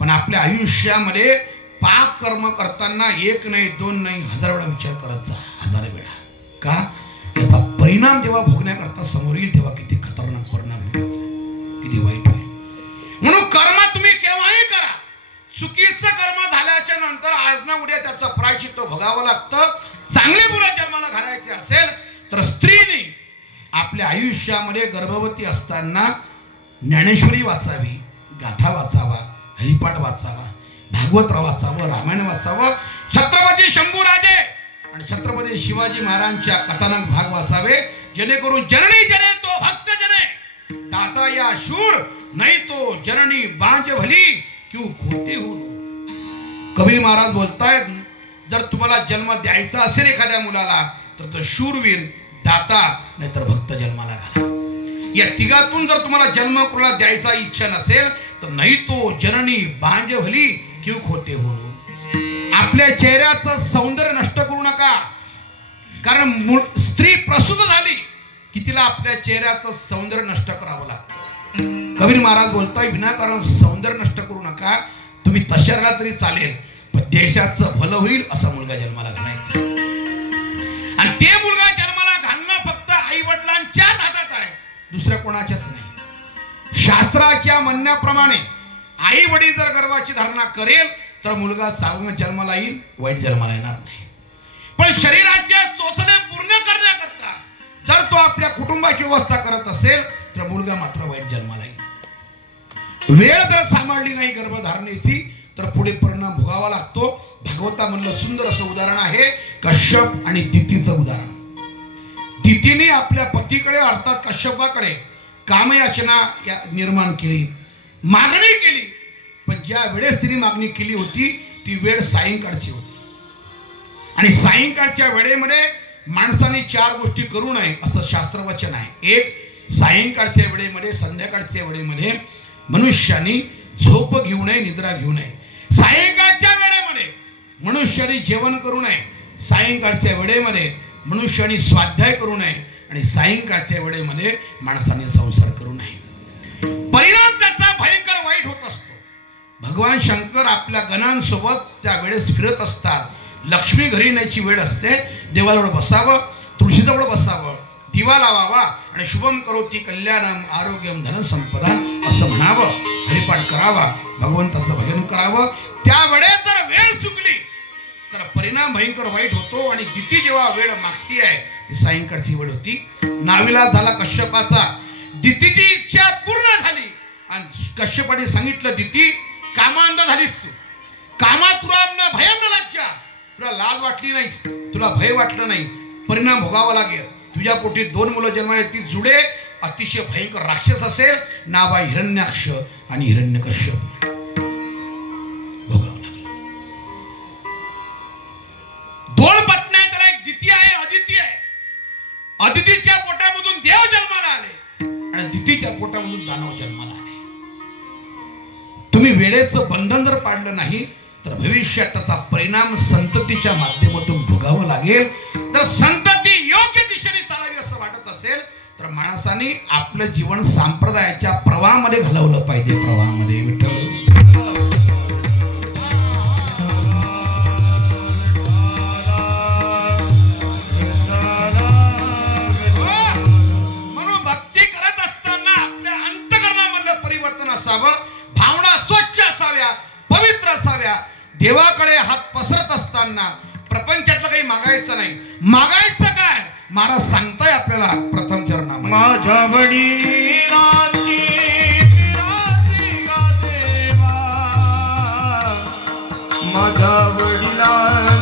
पण आपल्या आयुष्यामध्ये पाप कर्म करताना एक नाही दोन नाही 1000 वेळा विचार करत जा, 1000 वेळा. का याचा परिणाम जेव्हा भोगण्याकरता समोर येईल तेव्हा किती खतरनाक परिणाम होईल, किती वाईट होईल. म्हणून कर्म तुम्ही केव्हाही करा, चुकीचं कर्म झाल्याच्या नंतर आज ना उद्या त्याचं प्रायश्चित्त भोगावं लागतं. चांगले मुलं जन्माला घालायचे असेल तर स्त्रीने आपल्या आयुष्यामध्ये गर्भवती असताना ज्ञानेश्वरी वाचावी, गाथा वाचावा, हरिपाठ वाचावा, भागवत वाचावं, रामायण वाचावं, छत्रपती शंभूराजे आणि छत्रपती शिवाजी महाराजांच्या कथानक भाग वाचावे, जेणेकरून जननी जने तो भक्त जने दाता या शूर नाही तो जननी बांज भली क्यों खोते हो. कबीर महाराज बोलतायत जर तुम्हाला जन्म द्यायचा असेल एखाद्या मुलाला तर तो शूरवीर, दाता नाहीतर भक्त जन्माला घाला. या तिघातून जर तुम्हाला जन्म कोणाला द्यायचा इच्छा नसेल तर नाही तो जननी बांज भली क्यों खोते हो. आपल्या चेहऱ्याचं सौंदर्य नष्ट करू नका, कारण स्त्री प्रसूत झाली की तिला आपल्या चेहऱ्याचं सौंदर्य नष्ट करावं लागतं. कबीर महाराज बोलताय विनाकारण सौंदर्य नष्ट करू नका, तुम्ही तशाला तरी चालेल पण देशाचं भलं होईल असा मुलगा जन्माला घालायचा. आणि ते मुलगा जन्माला घालणं फक्त आई वडिलांच्याच हातात आहे, दुसऱ्या कोणाच्याच नाही. शास्त्राच्या म्हणण्याप्रमाणे आई वडील जर गर्भाची धारणा करेल तर मुलगा चांगला जन्माला येईल, वाईट जन्माला येणार नाही. पण शरीराच्या चोचले पूर्ण करण्याकरता जर तो आपल्या कुटुंबाची व्यवस्था करत असेल तर मुलगा मात्र वाईट जन्माला येईल. वेळ जर सांभाळली नाही गर्भधारणेची तर पुढे परिणाम भोगावा लागतो. भागवतामधलं सुंदर असं उदाहरण आहे कश्यप आणि दितीचं उदाहरण. दितीने आपल्या पतीकडे अर्थात कश्यपाकडे कामयाचना निर्माण केली, मागणी केली, पण ज्या वेळेस तिने मागणी केली होती ती वेळ सायंकाळची होती. आणि सायंकाळच्या वेळेमध्ये माणसाने 4 गोष्टी करू नये असं शास्त्रवचन आहे. एक, सायंकाळच्या वेळेमध्ये संध्याकाळच्या वेळेमध्ये मनुष्याने झोप घेऊ नये, निद्रा घेऊ नये. सायंकाळच्या वेळेमध्ये मनुष्याने जेवण करू नये, सायंकाळच्या वेळेमध्ये मनुष्याने स्वाध्याय करू नये आणि सायंकाळच्या वेळेमध्ये माणसाने संसार करू नये. परिणाम त्याचा भयंकर वाईट होत असतो. भगवान शंकर आपल्या गणांसोबत त्या वेळेस फिरत असतात. लक्ष्मी घरी येण्याची वेळ असते, देवाजवळ बसावं, तुळशीजवळ बसावं, दिवा लावावा आणि शुभम करोती कल्याणम आरोग्यम धन संपदा असं म्हणावं, हरिपाठ करावा, भगवंताचं भजन करावं. त्यावेळेस जर वेळ चुकली तर परिणाम भयंकर वाईट होतो. आणि दिती जेव्हा वेळ मागती आहे ती सायंकाळची वेळ होती. नाविलाज झाला कश्यपाचा. दितीची इच्छा पूर्ण झाली आणि कश्यपाने सांगितलं दिती कामांध झालीस तू, कामातुरांना भयम न लज्जा, तुला लाज वाटली नाही, तुला भय वाटलं नाही, परिणाम भोगावा लागेल. तुझ्या पोटी 2 मुलं जन्माला ती जुडे अतिशय भयंकर राक्षस असेल, नाव आहे हिरण्याक्ष आणि हिरण्यकश्यप. भोगावं लागलं. 2 पत्न्या आहेत, त्याला एक दिती आहे, अदिती आहे. अदितीच्या पोटामधून देव जन्माला आले आणि दितीच्या पोटामधून दानव जन्माला आले. तुम्ही वेळेचं बंधन जर पाडलं नाही तर भविष्यात त्याचा परिणाम संततीच्या माध्यमातून भोगावं लागेल. तर संतती योग्य दिशेने चालावी असं वाटत असेल तर माणसाने आपलं जीवन संप्रदायाच्या प्रवाहामध्ये घालवलं पाहिजे. प्रवाहामध्ये विठ्ठल म्हणून भक्ती करत असताना आपल्या अंतःकरणामधलं परिवर्तन असावं, भावना स्वच्छ असाव्या, पवित्र असाव्या. देवाकडे हात पसरत असताना प्रपंचातलं काही मागायचं नाही. मागायचं काय महाराज सांगताय आपल्याला प्रथम चरणामध्ये, माझ्या वडिलांची माझ्या वडिलांची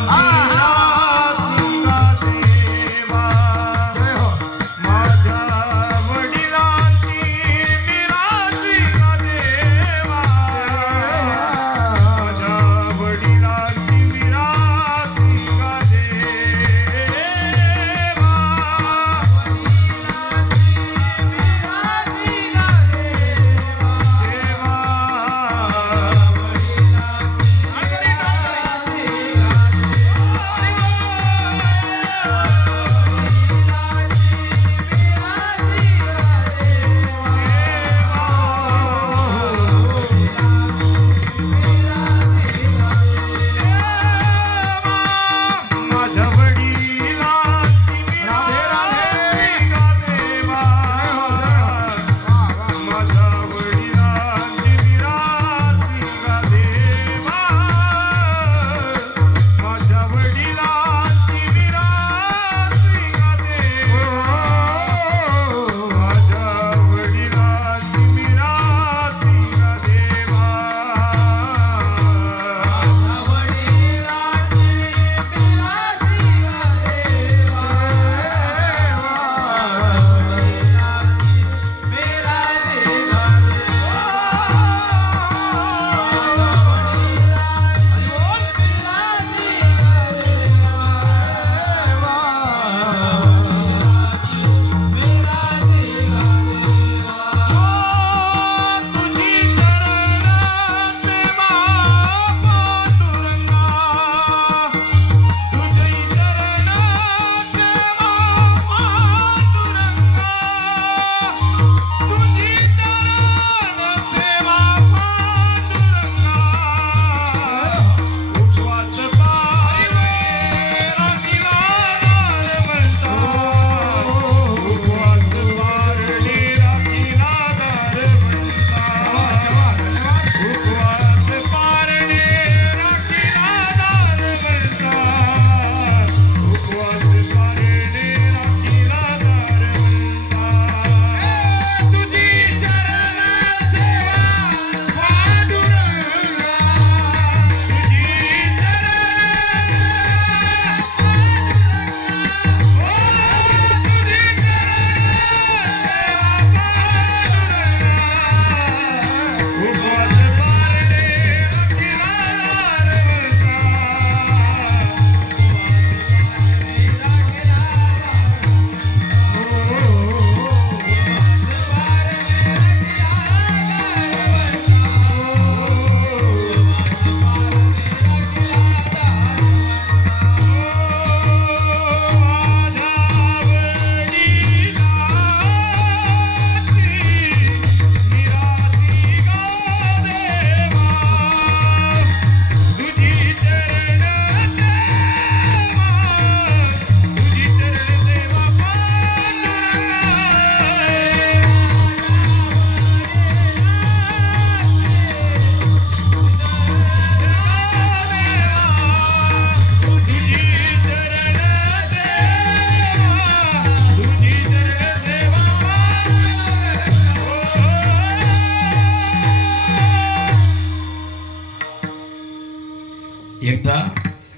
एकदा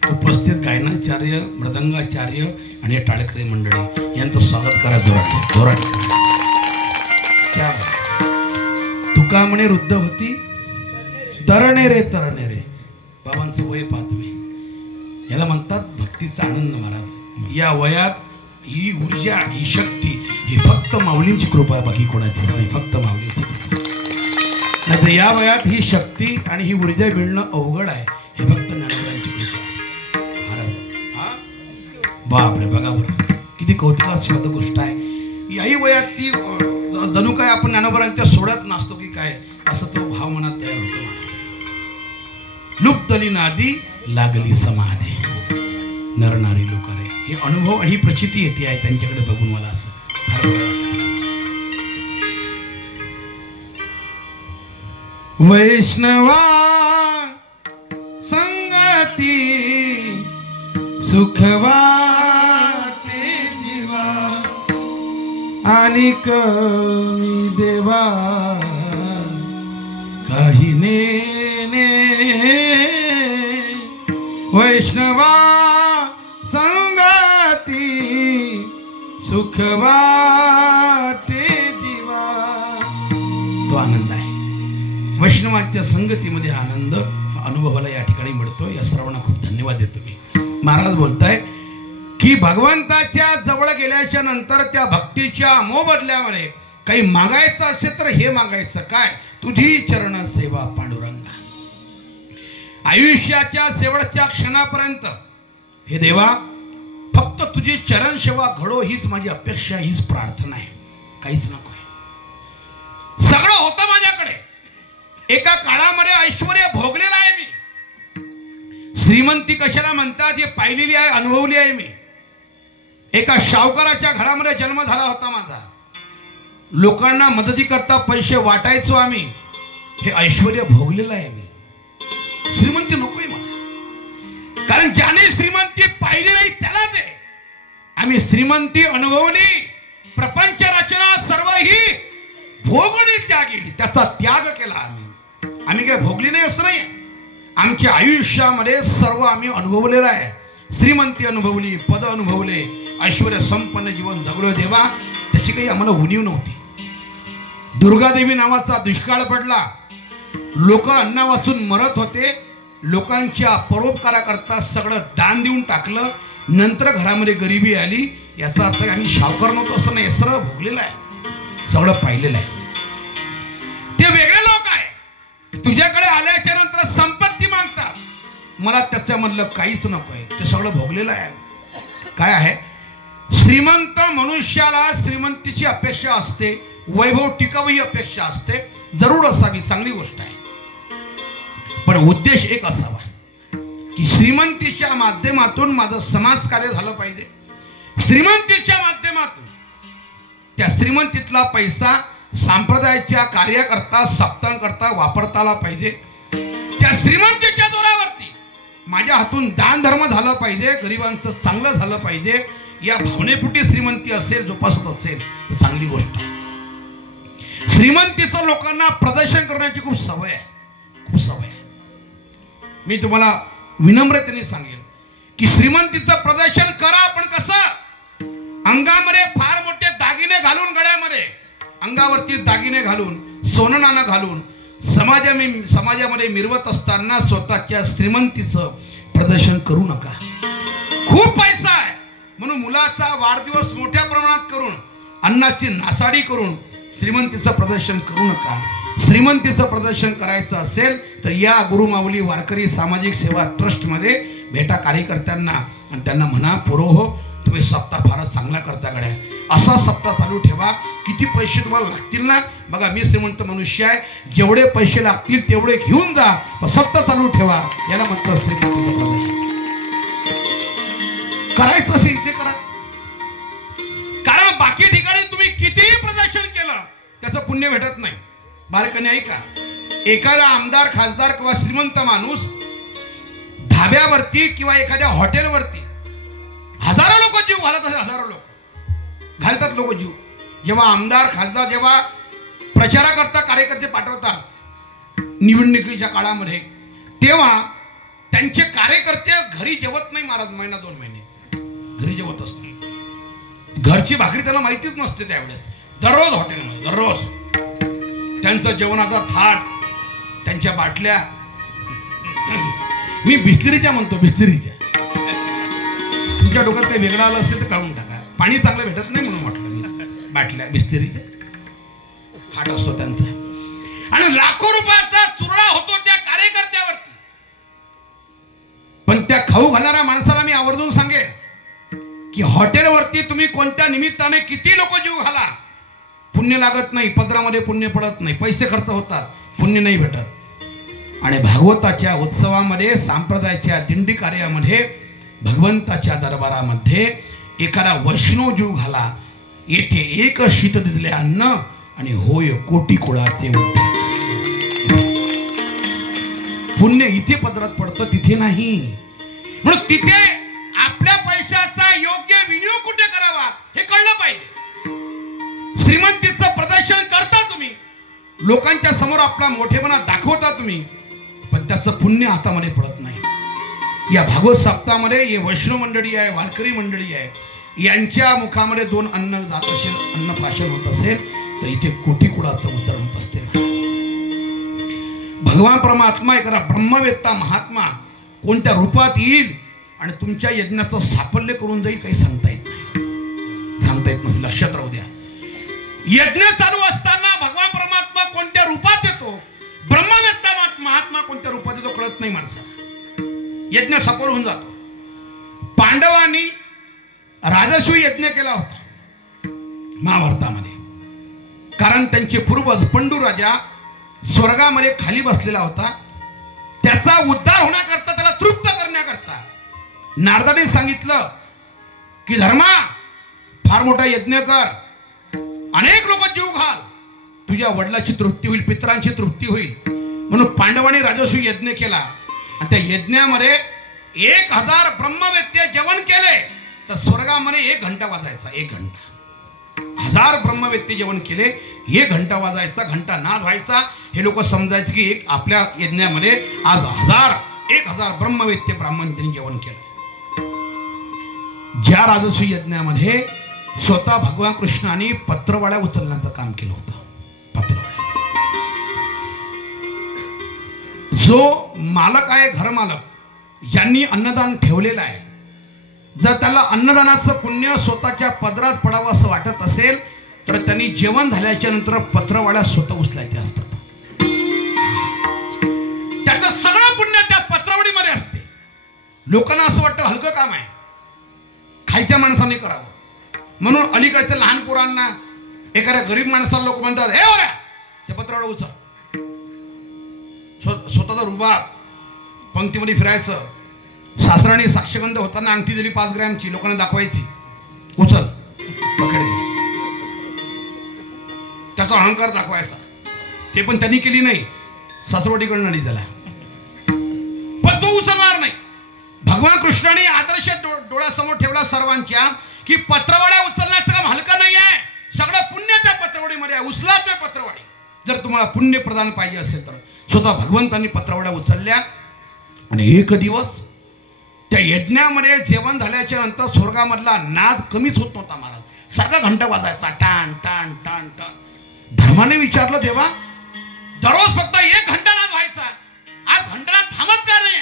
उपस्थित गायनाचार्य, मृदंगाचार्य आणि टाळकरी मंडळी यांचं स्वागत करा जोरात जोरात. क्या तुका म्हणे वृद्ध होती तरणे रे तरणे रे. बाबांचं वय पाहतोय, याला म्हणतात भक्तीचा आनंद महाराज. या वयात ही ऊर्जा, ही शक्ती, ही फक्त माऊलींची कृपा आहे, बाकी कोणाची नाही, फक्त माऊलींची कृपा. नाही या वयात ही शक्ती आणि ही ऊर्जा मिळणं अवघड आहे, हे फक्त ज्ञानोबांची कृपा महाराज. हा बापरे, बघा बरं किती कौतुकास्पद गोष्ट आहे. याही वयात ती जणू काय आपण ज्ञानोबांच्या सोडत नसतो की काय, असं तो भाव मनात तयार होतो. लुप्तली नादी लागली समाधी, नरनारी लोक रे. हे अनुभव आणि ही प्रचिती येते आहे त्यांच्याकडे बघून मला असं फार बरं वाटतं. वैष्णवा संगती सुखवा ते जीवा आणि कमी देवा काही ने वैष्णवा संगती सुख वाटे जीवा. तो आनंद आहे वैष्णवाच्या संगतीमध्ये. आनंद अनुभवाला या ठिकाणी मिळतो. या सर्वांना खूप धन्यवाद देतो मी. महाराज बोलताय की भगवंताच्या जवळ गेल्याच्या नंतर त्या भक्तीच्या मोबदल्यामध्ये काही मागायचं असेल तर हे मागायचं काय, तुझी चरण सेवा पांडुरंगा. आयुष्याच्या शेवटच्या क्षणापर्यंत हे देवा फक्त तुझी चरण सेवा घडो, हीच माझी अपेक्षा, हीच प्रार्थना आहे. काहीच नको आहे. सगळं होतं माझ्याकडे. एका काळामध्ये ऐश्वर्य भोगलेलं आहे मी. श्रीमंती कशाला म्हणतात हे पाहिलेली आहे, अनुभवली आहे मी. एका सावकाराच्या घरामध्ये जन्म झाला होता माझा. लोकांना मदती करता पैसे वाटायचो आम्ही. हे ऐश्वर्य भोगलेलं आहे मी. श्रीमंती नकोय मला, कारण ज्याने श्रीमंती पाहिली नाही त्याला दे. आम्ही श्रीमंती अनुभवली, प्रपंच रचना सर्व ही भोगली त्यागली, त्याचा त्याग केला आम्ही काय भोगली नाही असं नाही. आमच्या आयुष्यामध्ये सर्व आम्ही अनुभवलेलं आहे. श्रीमंती अनुभवली, पद अनुभवले, ऐश्वर्य संपन्न जीवन जगलो देवा. त्याची काही आम्हाला उणीव नव्हती. दुर्गादेवी नावाचा दुष्काळ पडला, लोक अन्ना वाचून मरत होते. लोकांच्या परोपकाराकरता सगळं दान देऊन टाकलं. नंतर घरामध्ये गरिबी आली. याचा अर्थ आम्ही सावकार नव्हतो असं नाही, सगळं भोगलेलं आहे, सगळं पाहिलेलं आहे. ते वेगळे लोक आहे. तुझ्याकडे आल्याच्या नंतर संपत्ती मागतात. मला त्याच्यामधलं काहीच नको आहे, ते सगळं भोगलेलं आहे. काय आहे, श्रीमंत मनुष्याला श्रीमंतीची अपेक्षा असते, वैभव टिकावी अपेक्षा असते, जरूर असावी, चांगली गोष्ट आहे. पण उद्देश एक असावा की श्रीमंतीच्या माध्यमातून माझं समाजकार्य झालं पाहिजे. श्रीमंतीच्या माध्यमातून त्या श्रीमंतीतला पैसा संप्रदायाच्या कार्याकरता, सप्तांकरता वापरता आला पाहिजे. त्या श्रीमंतीच्या जोरावरती माझ्या हातून दान धर्म झालं पाहिजे, गरिबांचं चांगलं झालं पाहिजे. या भावनेपुटी श्रीमंती असेल, जोपासत असेल तर चांगली गोष्ट आहे. श्रीमंतीचं लोकांना प्रदर्शन करण्याची खूप सवय आहे, खूप सवय आहे. मी तुम्हाला विनम्रतेने सांगेन की श्रीमंतीचं प्रदर्शन करा, पण कसं, अंगामध्ये फार मोठे दागिने घालून, गळ्यामध्ये अंगावरती दागिने घालून, सोनं नाणं घालून समाजामध्ये मिरवत असताना स्वतःच्या श्रीमंतीचं प्रदर्शन करू नका. खूप पैसा आहे म्हणून मुलाचा वाढदिवस मोठ्या प्रमाणात करून, अन्नाची नासाडी करून श्रीमंतीचं प्रदर्शन करू नका. श्रीमंतीचं प्रदर्शन करायचं असेल तर या गुरुमाऊली वारकरी सामाजिक सेवा ट्रस्ट मध्ये भेटा कार्यकर्त्यांना आणि त्यांना म्हणा, पुरोहो तुम्ही सप्ताह फारच चांगला करता गड्या, असा सप्ताह चालू ठेवा. किती पैसे तुम्हाला लागतील ना, बघा मी श्रीमंत मनुष्य आहे, जेवढे पैसे लागतील तेवढे घेऊन जा, सप्ताह चालू ठेवा. याला म्हणतात श्रीमंतीचं प्रदर्शन. करायचं असेल इथे करा, कारण बाकी ठिकाणी तुम्ही कितीही प्रदर्शन केलं त्याचं पुण्य भेटत नाही. बारकने ऐका, एखादा आमदार, खासदार किंवा श्रीमंत माणूस धाब्यावरती किंवा एखाद्या हॉटेलवरती हजारो लोक जीव घालत असतात, हजारो लोक घालतात लोक जीव. जेव्हा आमदार, खासदार जेव्हा प्रचाराकरता कार्यकर्ते पाठवतात निवडणुकीच्या काळामध्ये, तेव्हा त्यांचे कार्यकर्ते घरी जेवत नाही महाराज, महिना 2 महिने घरी जेवतच नाही. घरची भाकरी त्यांना माहितीच नसते त्यावेळेस. दररोज हॉटेलमध्ये, दररोज त्यांचं जेवणाचा थाट, त्यांच्या बाटल्या, मी बिस्लरीच्या म्हणतो, बिस्लरीच्या. तुमच्या डोक्यात काही वेगळं आलं असेल तर काढून टाका. पाणी चांगलं भेटत नाही म्हणून म्हटलं मी. बाटल्या बिस्लरीच्या थाट असतो त्यांचा. आणि लाखो रुपयाचा चुरडा होतो त्या कार्यकर्त्यावरती. पण त्या खाऊ घालणाऱ्या माणसाला मी आवर्जून सांगेन की हॉटेलवरती तुम्ही कोणत्या निमित्ताने किती लोक जीव घाला, पुण्य लागत नाही. पदरामध्ये पुण्य पडत नाही. पैसे खर्च होतात, पुण्य नाही भेटत. आणि भागवताच्या उत्सवामध्ये, संप्रदायाच्या दिंडी कार्यामध्ये, भगवंताच्या दरबारामध्ये एखादा वैष्णव जीव घाला. येथे एक शीत दिले अन्न आणि होय कोटी कुळाचे पुण्य. इथे पदरात पडतं, तिथे नाही. म्हणून तिथे आपल्या पैशाचा योग्य विनियोग कुठे करावा हे कळलं पाहिजे. श्रीमंतीचं प्रदर्शन करता तुम्ही, लोकांच्या समोर आपला मोठेपणा दाखवता तुम्ही, पण त्याचं पुण्य हातामध्ये पडत नाही. या भागवत सप्ताहामध्ये हे वैष्णव मंडळी आहे, वारकरी मंडळी आहे, यांच्या मुखामध्ये 2 अन्न जात असेल, अन्नप्राशन होत असेल, तर इथे कोटी कुळाचं उतरण होत असते. भगवान परमात्मा एखादा ब्रह्मवेत्ता महात्मा कोणत्या रूपात येईल आणि तुमच्या यज्ञाचं साफल्य करून जाईल काही सांगता येत नाही. सांगता येत नसेल, लक्षात राहू द्या. यज्ञ चालू असताना भगवान परमात्मा कोणत्या रूपात येतो, ब्रह्मवेत्ता महात्मा कोणत्या रूपात येतो कळत नाही माणसाला. यज्ञ सफल होऊन जातो. पांडवांनी राजसूय यज्ञ केला होता महाभारतामध्ये, कारण त्यांचे पूर्वज पंडू राजा स्वर्गामध्ये खाली बसलेला होता. त्याचा उद्धार होण्याकरता, त्याला तृप्त करण्याकरता नारदाने सांगितलं की धर्मा फार मोठा यज्ञ कर, अनेक लोक जीव घाल, तुझ्या वडिलाची तृप्ती होईल, पितरांची तृप्ती होईल. म्हणून पांडवांनी राजसूय यज्ञ केला. आणि त्या यज्ञामध्ये 1000 ब्रह्मवेत्ते जेवण केले तर स्वर्गामध्ये 1 घंटा वाजायचा. 1 घंटा 1000 ब्रह्मवेत्ते जेवण केले, 1 घंटा वाजायचा, घंटा नाद व्हायचा. हे लोक समजायचे की एक आपल्या यज्ञामध्ये आज 1000 ब्रह्मवेत्ते ब्राह्मणांनी जेवण केलं. ज्या राजसूय यज्ञामध्ये स्वतः भगवान कृष्णाने पत्रवाड्या उचलण्याचं काम केलं होतं. पत्रवाड्या, जो मालक आहे, घर मालक, ज्यांनी अन्नदान ठेवलेलं आहे, जर त्याला अन्नदानाचं पुण्य स्वतःच्या पदरात पडावं असं वाटत असेल तर त्यांनी जेवण झाल्याच्या नंतर पत्रवाड्या स्वतः उचलायच्या असतात. त्याचं सगळं पुण्य त्या पत्रवाडीमध्ये असते. लोकांना असं वाटतं हलकं काम आहे, खायच्या माणसाने करावं. म्हणून अलीकडच्या लहान पोरांना, एखाद्या गरीब माणसाला लोक म्हणतात, हे ओऱ्या ते पत्रवाडा उचल. स्वतःचा रुबाब, पंक्तीमध्ये फिरायचं. सासराने साक्षगंध होताना अंगठी दिली 5 ग्रॅमची, लोकांना दाखवायची, उचल पकडे. त्याचा अहंकार दाखवायचा. ते पण त्यांनी केली नाही, सासरवाडीकडून आली त्याला, पण तो उचलणार नाही. भगवान कृष्णाने आदर्श डोळ्यासमोर ठेवला सर्वांच्या की पत्रवाड्या उचलण्याचं काम हलका नाही आहे. सगळं पुण्य त्या पत्रवाडीमध्ये आहे. उचला ते पत्रवाडी. जर तुम्हाला पुण्य प्रदान पाहिजे असेल तर स्वतः भगवंतांनी पत्रवाड्या उचलल्या. आणि एक दिवस त्या यज्ञामध्ये जेवण झाल्याच्या नंतर स्वर्गामधला नाद कमीच होत नव्हता महाराज. सारखा घंटा वाजायचा, टाण टाण टाण टाण. धर्माने विचारलं, देवा दररोज फक्त 1 घंटा नाद व्हायचा, आज घंटा थांबत का नाही?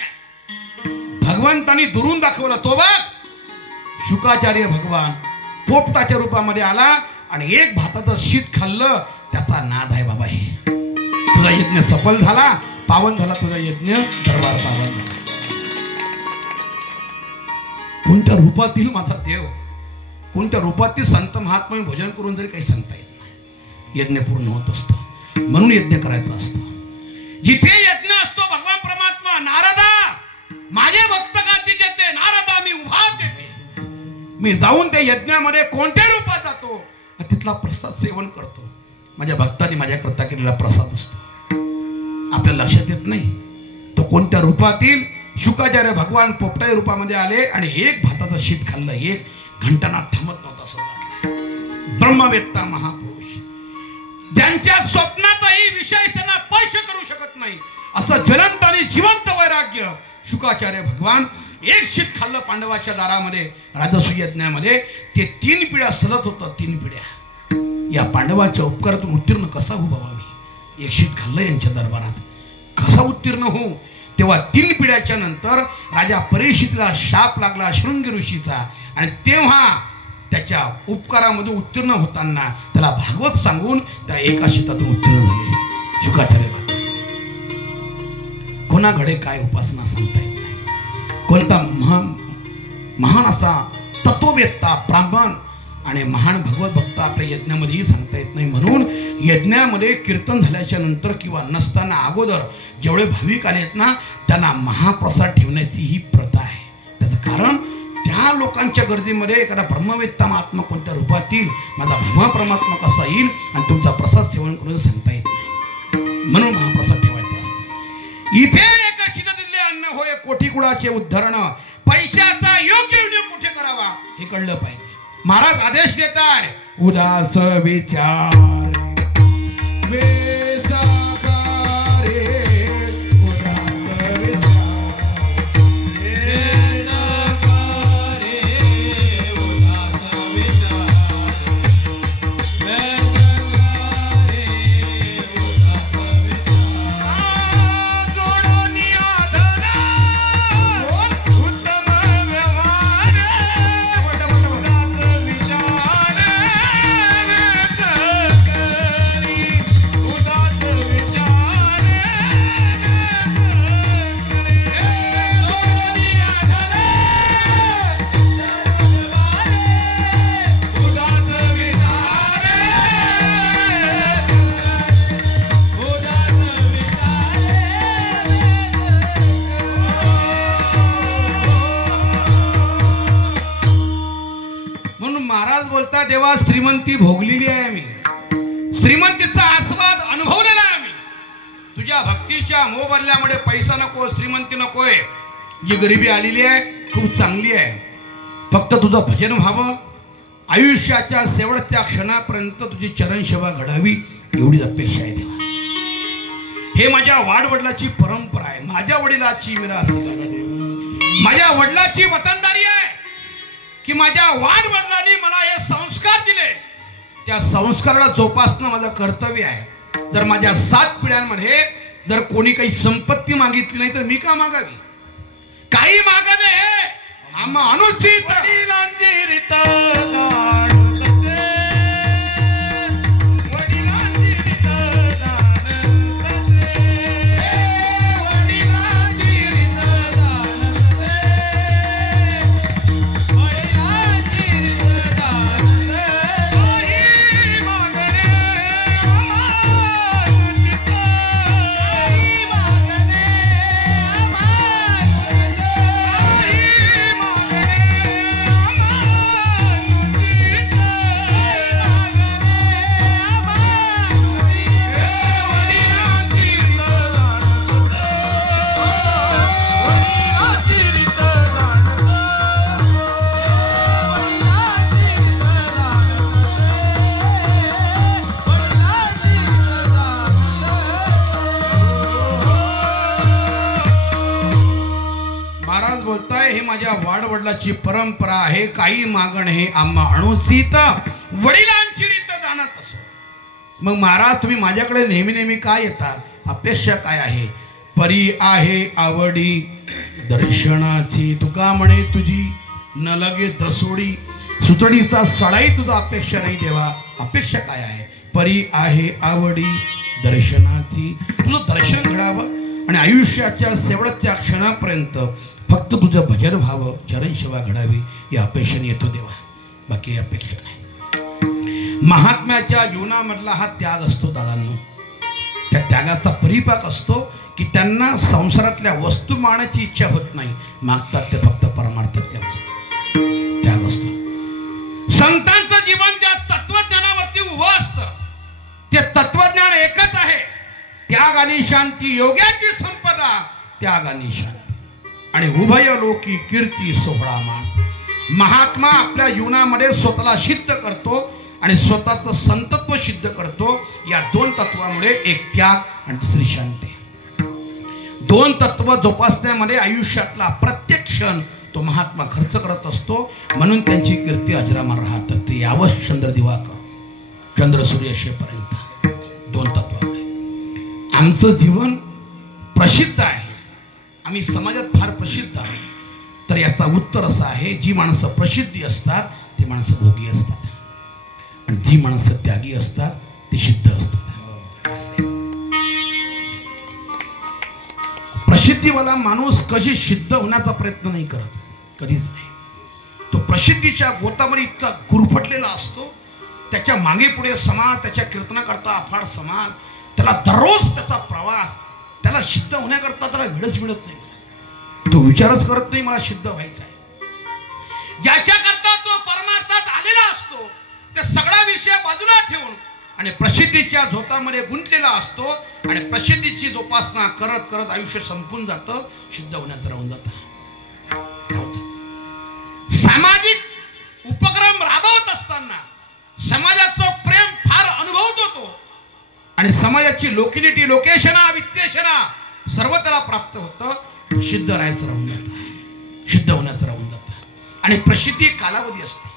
भगवंतांनी दुरून दाखवलं. तो बघ, शुकाचार्य भगवान पोपटाच्या रूपामध्ये आला आणि 1 भाताचं शीत खाल्लं, त्याचा नाद आहे बाबा. हे तुझा यज्ञ सफल झाला, पावन झाला तुझा यज्ञ, दरबार पावन झाला. कोणत्या रूपातील माझा देव, कोणत्या रूपातील संत महात्मा भोजन करून जरी काही सांगता येत नाही. यज्ञ पूर्ण होत असतो. म्हणून यज्ञ करायचा असतो. जिथे यज्ञ असतो भगवान परमात्मा, नारदा माझे भक्त गाती घेते, नारदा मी उभा देते. मी जाऊन त्या यज्ञामध्ये कोणत्या रूपात जातो, तिथला प्रसाद सेवन करतो. माझ्या भक्तांनी माझ्याकरता केलेला प्रसाद असतो. आपल्याला लक्षात येत नाही तो कोणत्या रूपातील. शुकाचार्य भगवान पोपटाच्या रूपामध्ये आले आणि 1 भाताचं शीत खाल्लं, 1 घंटाना थांबत नव्हता सगळा. ब्रह्मवेत्ता महापुरुष, ज्यांच्या स्वप्नातही विषय त्यांना स्पर्श करू शकत नाही, असं ज्वलंत आणि जिवंत वैराग्य शुकाचार्य भगवान एक शीत खाल्लं पांडवाच्या दारामध्ये राजसूय यज्ञामध्ये, ते 3 पिढ्या सलत होतं. 3 पिढ्या या पांडवाच्या उपकारातून उत्तीर्ण कसा हो बाबा मी? एक शीत खाल्लं यांच्या दरबारात, कसा उत्तीर्ण हो? तेव्हा 3 पिढ्याच्या नंतर राजा परीक्षितला शाप लागला शृंगी ऋषीचा, आणि तेव्हा त्याच्या उपकारामध्ये उत्तीर्ण होताना त्याला भागवत सांगून त्या एका शीतातून उत्तीर्ण झाले. शुकाचार्य कोणाकडे काय उपासना सांगता येत नाही. कोणता महान असा तत्ववेत्ता ब्राह्मण आणि महान भगवत भक्त आपल्या यज्ञामध्येही सांगता येत नाही. म्हणून यज्ञामध्ये कीर्तन झाल्याच्या नंतर किंवा नसताना अगोदर जेवढे भाविक आलेत ना, त्यांना महाप्रसाद ठेवण्याची ही प्रथा आहे. त्याचं कारण त्या लोकांच्या गर्दीमध्ये एखादा ब्रह्मवेत्ता महात्मा कोणत्या रूपात येईल, माझा भगवान परमात्मा कसा येईल आणि तुमचा प्रसाद सेवन करून सांगता येत नाही. म्हणून महाप्रसाद ठेवायचा असतो. इथे एका शीतदिल्ले अन्न होय कोटी कुळाचे उद्धरण, पैशाचा योग्य विनियोग कुठे करावा हे कळलं पाहिजे. महाराज आदेश देताय, उदास विचार देवा श्रीमंती भोगलेली आहे मी, श्रीमंतीचा आस्वाद अनुभवलेला आहे मी. तुझ्या भक्तीच्या मोबदल्यामध्ये पैसा नको, श्रीमंती नकोय. जी गरिबी आलेली आहे खूप चांगली आहे, फक्त तुझं भजन व्हावं, आयुष्याच्या शेवटच्या क्षणापर्यंत तुझी चरण सेवा घडावी एवढीच अपेक्षा आहे देवा. हे माझ्या वाडवडिलाची परंपरा आहे, माझ्या वडिलाची विरासत आहे, माझ्या वडिलाची वतनदारी आहे की माझ्या वाडवडिलांनी मला हे संस्कार दिले. त्या संस्काराला जोपासणं माझं कर्तव्य आहे. जर माझ्या 7 पिढ्यांमध्ये जर कोणी काही संपत्ती मागितली नाही तर मी का मागावी? काही मागणे आम्हा अनुचित वाडवडिलाची परंपरा आहे. काही मागण हे आम्हा अनुचित वडिलांची रीत जाणत असो. मग महाराज तुम्ही माझ्याकडे नेहमी नेहमी काय येता? अपेक्षा काय आहे? परी आहे आवडी दर्शनाची, तुका म्हणे तुझी न लगे दसोडी, सुतडीचा सडाई तुझा अपेक्षा नाही देवा. अपेक्षा काय आहे? परी आहे आवडी दर्शनाची, तुझं दर्शन घडावं आणि आयुष्याच्या शेवटच्या क्षणापर्यंत फक्त तुझं भजन व्हावं, चरण सेवा घडावी या अपेक्षेने येतो देवा. बाकी अपेक्षा नाही. महात्म्याच्या जीवनामधला हा त्याग असतो दादांनो. त्या त्यागाचा परिपाक असतो की त्यांना संसारातल्या वस्तू मागण्याची इच्छा होत नाही, मागतात ते फक्त परमार्थ त्याग असतो. संतांचं जीवन ज्या तत्वज्ञानावरती उभं असतं ते तत्वज्ञान एकच आहे, त्याग आणि शांती. योग्याची संपदा त्याग आणि शांती आणि उभय लोकी कीर्ती सोहळा मान. महात्मा आपल्या जीवनामध्ये स्वतःला सिद्ध करतो आणि स्वतःचं संतत्व सिद्ध करतो. या 2 तत्वामुळे एक त्याग आणि दुसरी शांती. दोन तत्व जोपासण्यामध्ये आयुष्यातला प्रत्येक क्षण तो महात्मा खर्च करत असतो. म्हणून त्यांची कीर्ती अजरामर राहत असते. यावं चंद्र दिवाकर चंद्र सूर्यशेपर्यंत दोन तत्वाकडे आमचं जीवन प्रसिद्ध आहे. आम्ही समाजात फार प्रसिद्ध आहोत. तर याचा उत्तर असं आहे, जी माणसं प्रसिद्धी असतात ती माणसं भोगी असतात आणि जी माणसं त्यागी असतात ती सिद्ध असतात. प्रसिद्धीवाला माणूस कधी सिद्ध होण्याचा प्रयत्न नाही करत, कधीच नाही. तो प्रसिद्धीच्या गोतामध्ये इतका गुरफटलेला असतो. त्याच्या मागे पुढे समाज, त्याच्या कीर्तनाकरता अफाट समाज, त्याला दररोज त्याचा प्रवास, त्याला सिद्ध होण्याकरता त्याला वेळच मिळत नाही. तो विचारच करत नाही मला सिद्ध व्हायचं आहे. ज्याच्याकरता तो परमार्थात आलेला असतो ते सगळा विषय बाजूला ठेवून आणि प्रसिद्धीच्या झोतामध्ये गुंतलेला असतो आणि प्रसिद्धीची जोपासना करत करत आयुष्य संपून जातं, सिद्ध होण्याचं राहून जातं. सामाजिक उपक्रम राबवत असताना समाजाचं प्रेम फार अनुभवतो तो आणि समाजाची लोकॅलिटी, लोकेशना, वित्तेशना सर्व त्याला प्राप्त होतं. सिद्ध राहायचं राहून जातं, सिद्ध होण्याचं राहून जातं. आणि प्रसिद्धी कालावधी असते.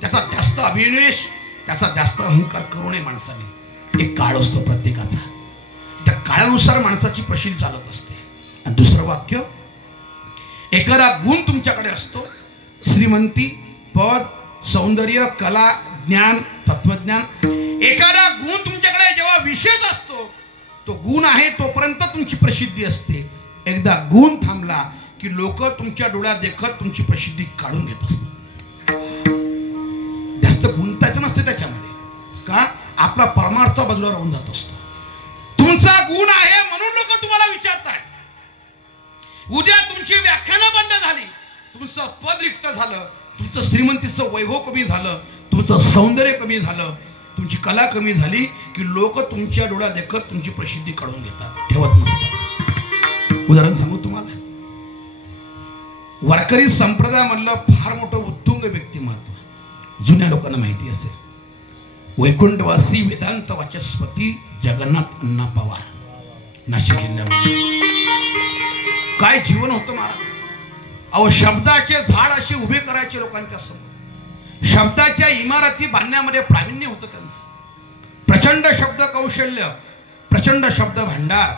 त्याचा जास्त अभिनिवेश, त्याचा जास्त अहंकार करू नये माणसाने. एक काळ असतो प्रत्येकाचा, त्या काळानुसार माणसाची प्रसिद्धी चालत असते. आणि दुसरं वाक्य, एखादा गुण तुमच्याकडे असतो, श्रीमंती, पद, सौंदर्य, कला, ज्ञान, तत्वज्ञान. एखादा गुण तुमच्याकडे जेव्हा विशेष असतो, तो गुण आहे तोपर्यंत तुमची प्रसिद्धी असते. एकदा गुण थांबला की लोक तुमच्या डोळ्यात देखत तुमची प्रसिद्धी काढून घेत असतात. जास्त गुंतायचं नसते त्याच्यामध्ये. का? आपला परमार्थ बाजूला राहून जात असतो. तुमचा गुण आहे म्हणून लोक तुम्हाला विचारतात. उद्या तुमची व्याख्यानं बंद झाली, तुमचं पद रिक्त झालं, तुमचं श्रीमंतीचं वैभव कमी झालं, तुमचं सौंदर्य कमी झालं, तुमची कला कमी झाली की लोक तुमच्या डोळ्यात देखत तुमची प्रसिद्धी काढून घेतात, ठेवत नसतात. उदाहरण सांगू तुम्हाला. वारकरी संप्रदायामधलं फार मोठं उत्तुंग व्यक्तिमत्व जुन्या लोकांना माहिती असेल. वैकुंठवासी वेदांत वाचस्पती जगन्नाथ अण्णा पवार, नाशिक जिल्ह्यामध्ये. काय जीवन होतं महाराज. अहो, शब्दाचे झाड असे उभे करायचे लोकांच्या समोर. शब्दाच्या इमारती बांधण्यामध्ये प्रावीण्य होतं त्यांचं. प्रचंड शब्द कौशल्य, प्रचंड शब्द भांडार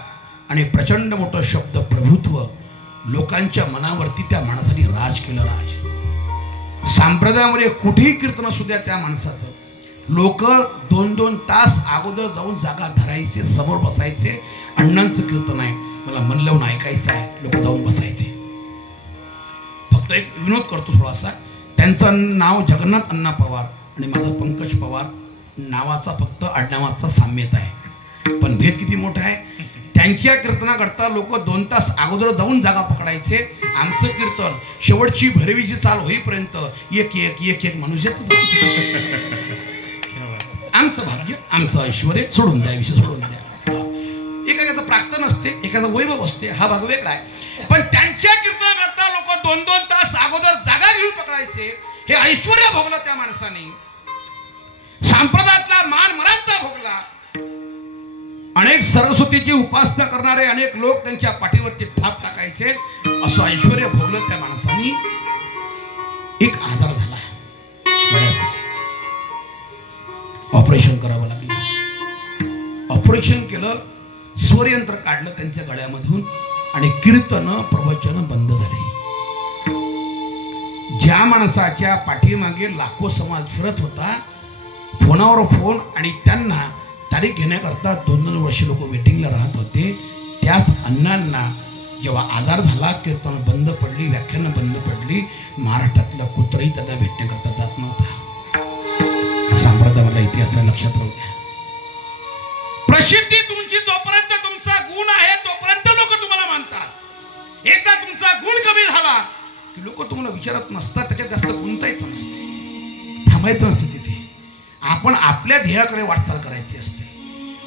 आणि प्रचंड मोठं शब्द प्रभुत्व. लोकांच्या मनावरती त्या माणसाने राज केलं. राज संप्रदायामध्ये कुठेही कीर्तन असू द्या त्या माणसाचं, लोक 2-2 तास अगोदर जाऊन जागा धरायचे, समोर बसायचे. अण्णांचं कीर्तन आहे, मला मन लावून ऐकायचं आहे, लोक जाऊन बसायचे. फक्त एक विनोद करतो थोडासा. त्यांचं नाव जगन्नाथ अण्णा पवार आणि माझं पंकज पवार. नावाचा फक्त आडनावाचा साम्यता आहे, पण भेद किती मोठा आहे. त्यांच्या कीर्तनाकरता लोक 2 तास अगोदर जाऊन जागा पकडायचे. आमचं कीर्तन शेवटची भैरवीची चाल होईपर्यंत एक एक एक एक माणूस येतो. आमचं भाग्य, आमचं ऐश्वर सोडून द्या, विषय सोडून द्या. एखाद्याचं प्राक्तन असते, एखादा वैभव असते, हा भाग वेगळा आहे. पण त्यांच्या कीर्तनाकरता लोक 2-2 तास अगोदर जागा घेऊन पकडायचे. हे ऐश्वर भोगलं त्या माणसाने. संप्रदायातला मान मरांता भोगला. अनेक सरस्वतीची उपासना करणारे अनेक लोक त्यांच्या पाठीवरती थाप टाकायचे. असं ऐश्वर भोगलं त्या माणसाने. एक आजार झाला, ऑपरेशन करावं लागलं. ऑपरेशन केलं, स्वरयंत्र काढलं त्यांच्या गळ्यामधून आणि कीर्तन प्रवचन बंद झाले. ज्या माणसाच्या पाठीमागे लाखो समाज फिरत होता, फोनावर फोन, आणि त्यांना तारीख घेण्याकरता 2-2 वर्ष लोक वेटिंगला राहत होते, त्याच अण्णांना जेव्हा आजार झाला, कीर्तन बंद पडली, व्याख्यानं बंद पडली, महाराष्ट्रातला कुत्रही त्यांना भेटण्याकरता जात नव्हता. संप्रदायाला इतिहास लक्षात राहू द्या. प्रसिद्धी तुमची जोपर्यंत तुमचा गुण आहे तोपर्यंत लोक तुम्हाला मानतात. एकदा तुमचा गुण कमी झाला की लोक तुम्हाला विचारत नसतात. त्याच्यात जास्त गुंतायचं नसते, थांबायचं नसते तिथे. आपण आपल्या ध्येयाकडे वाटचाल करायची असते.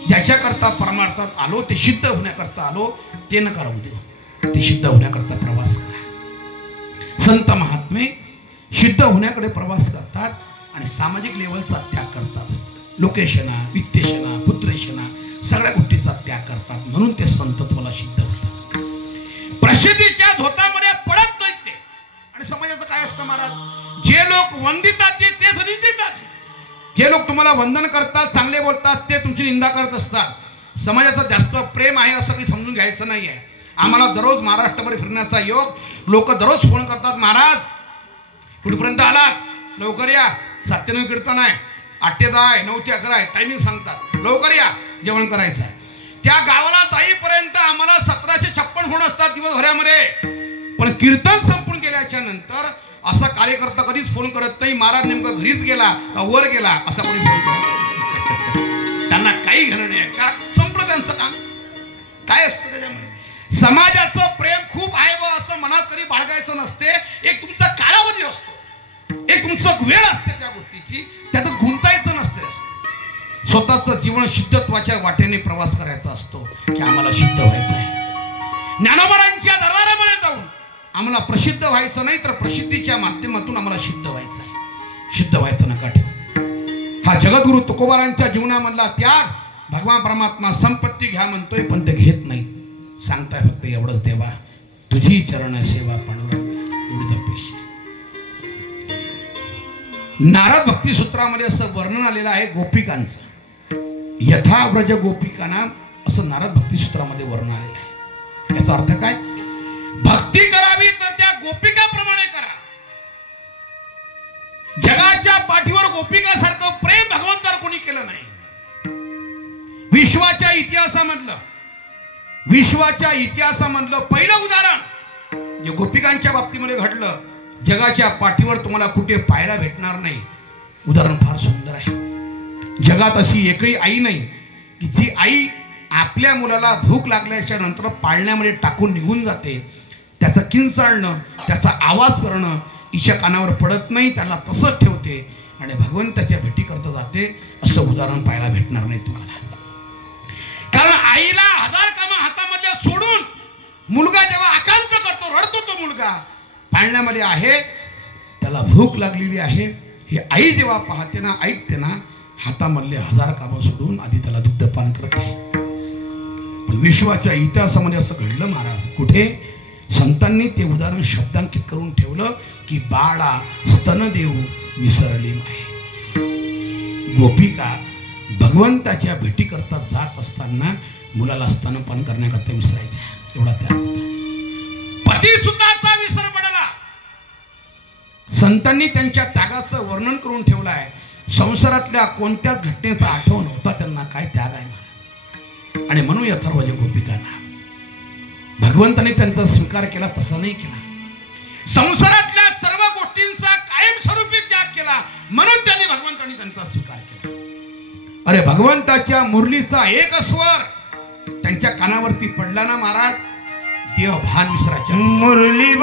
ज्याच्याकरता परमार्थात आलो, ते सिद्ध होण्याकरता आलो, ते नका राहू देऊ. ते सिद्ध होण्याकरता प्रवास करा. संत महात्मे सिद्ध होण्याकडे प्रवास करतात आणि सामाजिक लेवलचा त्याग करतात. लोकेशना, वित्तेशना, पुत्रेशना सगळ्या गोष्टीचा त्याग करतात. म्हणून ते संतत्वाला सिद्ध होतात. प्रसिद्धीच्या धोतामध्ये पडत नाहीत ते. आणि समाजाचं काय असतं महाराज, जे लोक वंदितात तेच निंदितात. जे लोक तुम्हाला वंदन करतात, चांगले बोलतात, ते तुमची निंदा करत असतात. समाजाचं जास्त प्रेम आहे असं काही समजून घ्यायचं नाही आहे. आम्हाला दररोज महाराष्ट्रामध्ये फिरण्याचा योग, लोक दररोज फोन करतात, महाराज कुठपर्यंत आलात, लवकर या, 97 कीर्तन आहे, 8 ते 10 आहे, 9 ते 11 आहे, टायमिंग सांगतात, लवकर या, जेवण करायचं आहे. त्या गावाला जाईपर्यंत आम्हाला 1756 फोन असतात दिवसभरामध्ये. पण कीर्तन संपून गेल्याच्या नंतर असा कार्यकर्ता कधीच फोन करत नाही, महाराज नेमकं घरीच गेला का वर गेला असा कोणी फोन करत. त्यांना काही घेणं नाही का, संपलं त्यांचं काम. काय असतं त्याच्यामध्ये, समाजाचं प्रेम खूप आहे बा असं मनात कधी बाळगायचं नसते. एक तुमचा कालावधी असतो, एक तुमचं वेळ असते त्या गोष्टीची, त्यातच गुंतायचं नसते. स्वतःचं जीवन शुद्धत्वाच्या वाटेने प्रवास करायचा असतो की आम्हाला शुद्ध व्हायचं आहे. ज्ञानोबारांच्या दरबारामध्ये जाऊन आम्हाला प्रसिद्ध व्हायचं नाही, तर प्रसिद्धीच्या माध्यमातून आम्हाला शुद्ध व्हायचं आहे. शुद्ध व्हायचं नका ठेवू. हा जगद्गुरु तुकोबारांच्या जीवनामधला त्याग. भगवान परमात्मा संपत्ती घ्या म्हणतोय पण ते घेत नाही, सांगताय फक्त एवढंच, देवा तुझी चरण सेवा पांडुरंगा, एवढीच अपेक्षा. नारद भक्ती सूत्रामध्ये असं वर्णन आलेलं आहे गोपिकांचं, यथा व्रज गोपिकांना, असं नारद भक्ती सूत्रामध्ये वर्णन आलेलं आहे. याचा अर्थ काय, भक्ती करावी तर त्या गोपिकाप्रमाणे करा. जगाच्या पाठीवर गोपिकासारखं प्रेम भगवंतावर कोणी केलं नाही. विश्वाच्या इतिहासामधलं पहिलं उदाहरण जे गोपिकांच्या बाबतीमध्ये घडलं, जगाच्या पाठीवर तुम्हाला कुठे पाहायला भेटणार नाही. उदाहरण फार सुंदर आहे. जगात अशी एकही आई नाही की जी आई आपल्या मुलाला भूक लागल्याच्या नंतर पाळण्यामध्ये टाकून निघून जाते. त्याचं किंचाळणं, त्याचा आवाज करणं हिच्या कानावर पडत नाही, त्याला तसंच ठेवते आणि भगवंताच्या भेटी करता जाते. असं उदाहरण पाहायला भेटणार नाही तुम्हाला. कारण आईला 1000 कामं हातामधल्या सोडून मुलगा जेव्हा आकांत करतो, रडतो, तो मुलगा पाळण्यामध्ये आहे, त्याला भूक लागलेली आहे, हे आई जेव्हा पाहते ना, ऐकते ना, हातामधले 1000 कामं सोडून आधी त्याला दुग्धपान करते. पण विश्वाच्या इतिहासामध्ये असं घडलं महाराज. कुठे संतांनी ते उदाहरण शब्दांकित करून ठेवलं की बाळा स्तन देऊ विसरली माय. गोपिका भगवंताच्या भेटी करता जात असताना मुलाला स्तनपान करण्याकरता विसरायचं, एवढा त्याग. पती सुद्धाचा विसर पडला. संतांनी त्यांच्या त्यागाचं वर्णन करून ठेवलं आहे. संसारातल्या कोणत्याच घटनेचा आठवण नव्हता त्यांना, काय त्याग आहे. आणि म्हणून अथर्वज गोपिकांना भगवंताने त्यांचा स्वीकार केला, तसा नाही केला. संसारातल्या सर्व गोष्टींचा कायमस्वरूपी त्याग केला, म्हणून त्यांनी भगवंताने त्यांचा स्वीकार केला. अरे भगवंताच्या मुरलीचा एक स्वर त्यांच्या कानावरती पडला ना महाराज, देव भान विसरायच्या. मुरली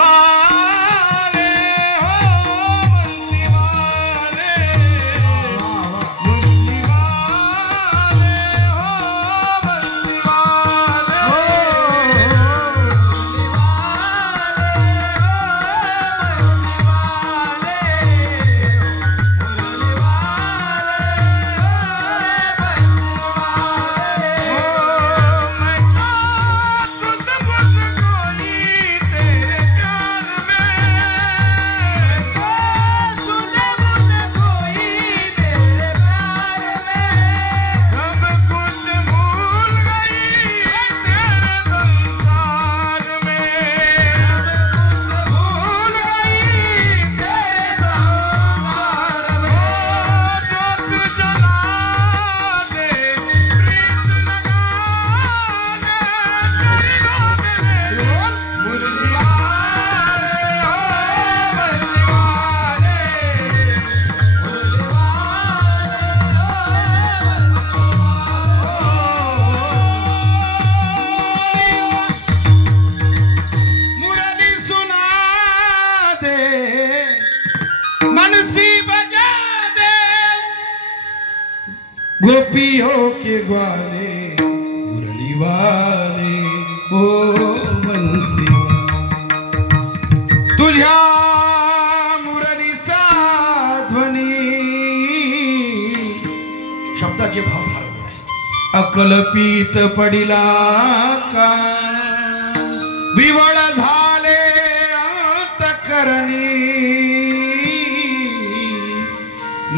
गोपियों के ग्वाले मुरली वाले ओ बंसी तुझ्या मुरलीचा ध्वनी. शब्दाचे भाव फार आहे. अकल्पित पडिला का विवळ झाले अंतकरणी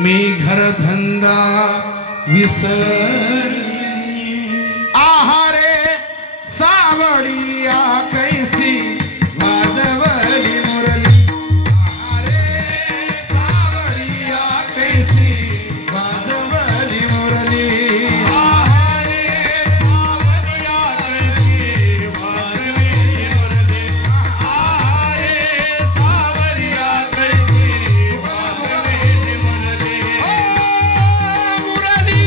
मी घरधंदा विसरली आहारे सावळिया कैसी वाजवली मुरली आहारे सावळिया कैसी वाजवली मुरली आहारे सावळिया कैसी वाजवली मुरली आहारे सावळिया कैसी वाजवली मुरली मुरली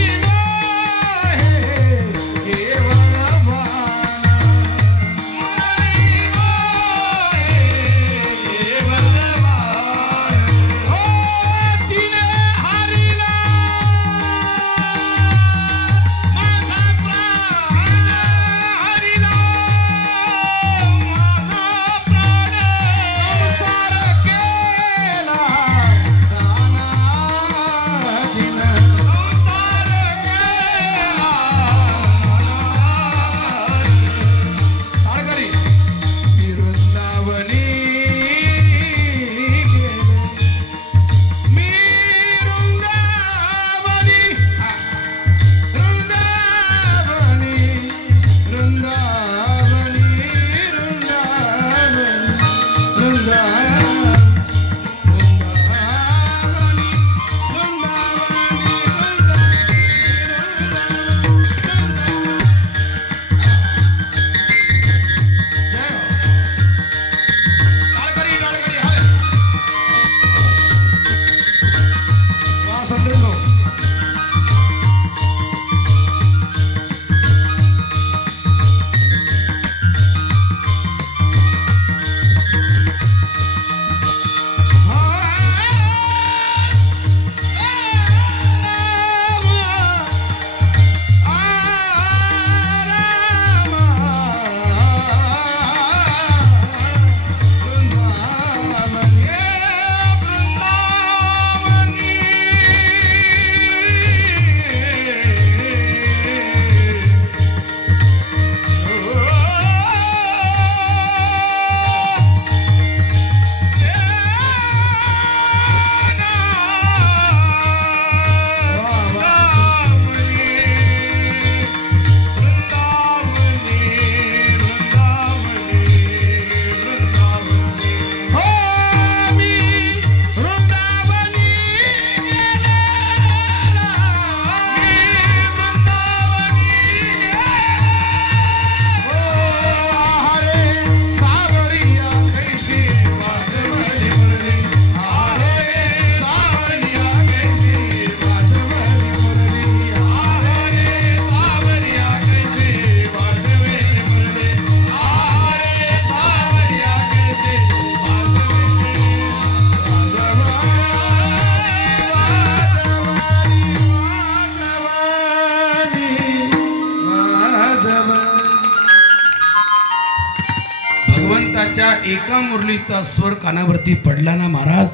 एका मुरलीचा स्वर कानावरती पडला ना महाराज,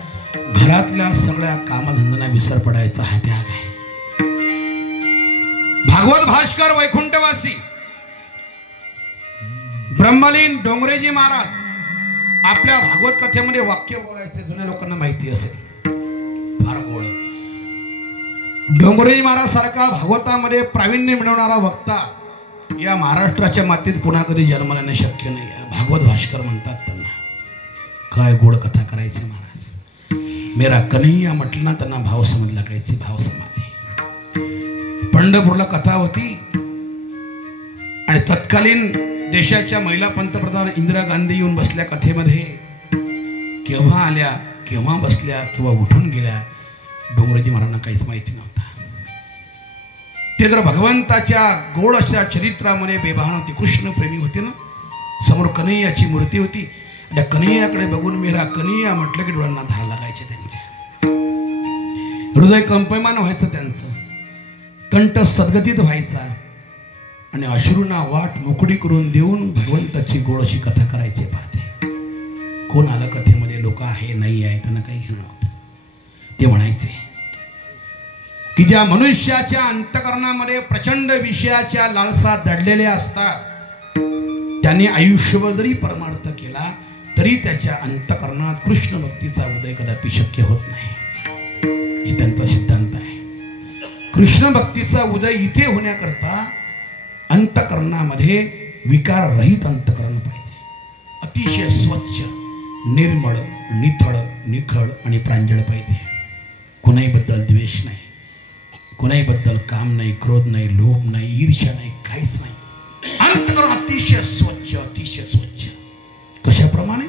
घरातल्या सगळ्या कामधंद्यांना विसर पडायचा हा त्याग आहे. भागवत भास्कर वैकुंठवासी ब्रह्मलीन डोंगरेजी महाराज आपल्या भागवत कथेमध्ये वाक्य बोलायचे जुन्या लोकांना माहिती असेल, फार गोड. डोंगरेजी महाराज सारखा भागवतामध्ये प्रावीण्य मिळवणारा वक्ता या महाराष्ट्राच्या मातीत पुन्हा कधी जन्माला येणं शक्य नाही. भागवत भास्कर म्हणतात त्यांना. काय गोड कथा करायची महाराज. मेरा कन्हैया म्हटलं ना त्यांना भाव समज लागायची, भाव समाधी. पंढरपूरला कथा होती आणि तत्कालीन देशाच्या महिला पंतप्रधान इंदिरा गांधी येऊन बसल्या कथेमध्ये. केव्हा आल्या, केव्हा बसल्या, किंवा उठून गेल्या, डोंगरेजी महाराजांना काहीच माहिती नव्हता. ते जर भगवंताच्या गोड अशा चरित्रामध्ये बेबहान होती, कृष्ण प्रेमी होते ना. समोर कन्हैयाची मूर्ती होती. त्या कन्हैयाकडे बघून मेरा कन्हैया म्हटलं की डोळ्यांना धार लागायचे त्यांच्या. हृदय कंपमान व्हायचं त्यांचं, कंठ सद्गतीत व्हायचा आणि अश्रूंना वाट मोकळी करून देऊन भगवंताची गोड अशी कथा करायची. पाहते कोण आलं कथेमध्ये, लोक आहे नाही आहे त्यांना काही घेणं नव्हतं. ते म्हणायचे की ज्या मनुष्याच्या अंतकरणामध्ये प्रचंड विषयाच्या लालसा दडलेल्या असतात त्यांनी आयुष्यभर जरी परमार्थ तरी त्याच्या अंतकरणात कृष्ण भक्तीचा उदय कदापि शक्य होत नाही. हे त्यांचा सिद्धांत आहे. कृष्ण भक्तीचा उदय इथे होण्याकरता अंतकरणामध्ये विकार रहित अंतकरण पाहिजे. अतिशय स्वच्छ, निर्मळ, निथळ, निखळ आणि प्रांजळ पाहिजे. कोणाहीबद्दल द्वेष नाही, कोणाहीबद्दल काम नाही, क्रोध नाही, लोभ नाही, ईर्ष्या नाही, काहीच नाही. अंतकरण अतिशय स्वच्छ, अतिशय स्वच्छ. कशाप्रमाणे?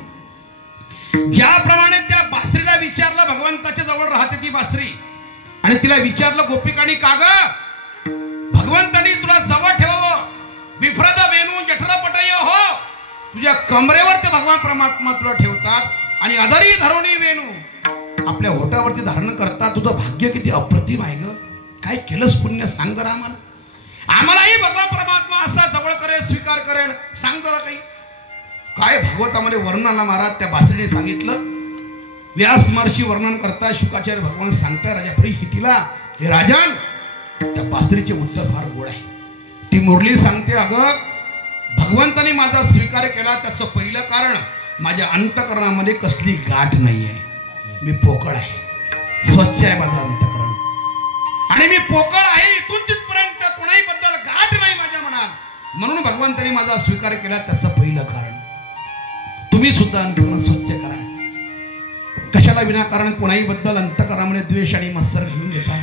ज्याप्रमाणे त्या बास्त्रीला विचारलं, भगवंताच्या जवळ राहते ती बास्त्री, आणि तिला विचारलं गोपिकांनी, का ग भगवंतांनी तुला जवळ ठेवावं, विभ्रद वेणू जठरपटय हो, तुझ्या कमरेवर ते भगवान परमात्मा तुला ठेवतात आणि अधरी धरुणी वेणू आपल्या होटावरती धारण करतात. तुझं भाग्य किती अप्रतिम आहे ग. काय केलंस पुण्य सांग जरा आम्हाला. आम्हालाही भगवान परमात्मा असा जवळ करेल, स्वीकार करेल, सांग जरा काही. काय भागवतामध्ये वर्णनाला महाराज त्या बासरीने सांगितलं. व्यास महर्षी वर्णन करता शुकाचार्य भगवान सांगताय राजा परीक्षितीला, हे राजन, त्या बासरीचे उत्तर फार गोड आहे. ती मुरली सांगते, अगं भगवंताने माझा स्वीकार केला त्याचं पहिलं कारण माझ्या अंतकरणामध्ये कसली गाठ नाहीये. मी पोकळ आहे, स्वच्छ आहे माझं अंतकरण, आणि मी पोकळ आहे इथून तिथपर्यंत कोणाही बद्दल गाठ नाही माझ्या मनात. म्हणून भगवंताने माझा स्वीकार केला त्याचं पहिलं कारण. तुम्ही सुद्धा अंतकरण स्वच्छ करा. कशाला विनाकारण कोणाही बद्दल अंतकरणामध्ये द्वेष आणि मत्सर घालून घेता,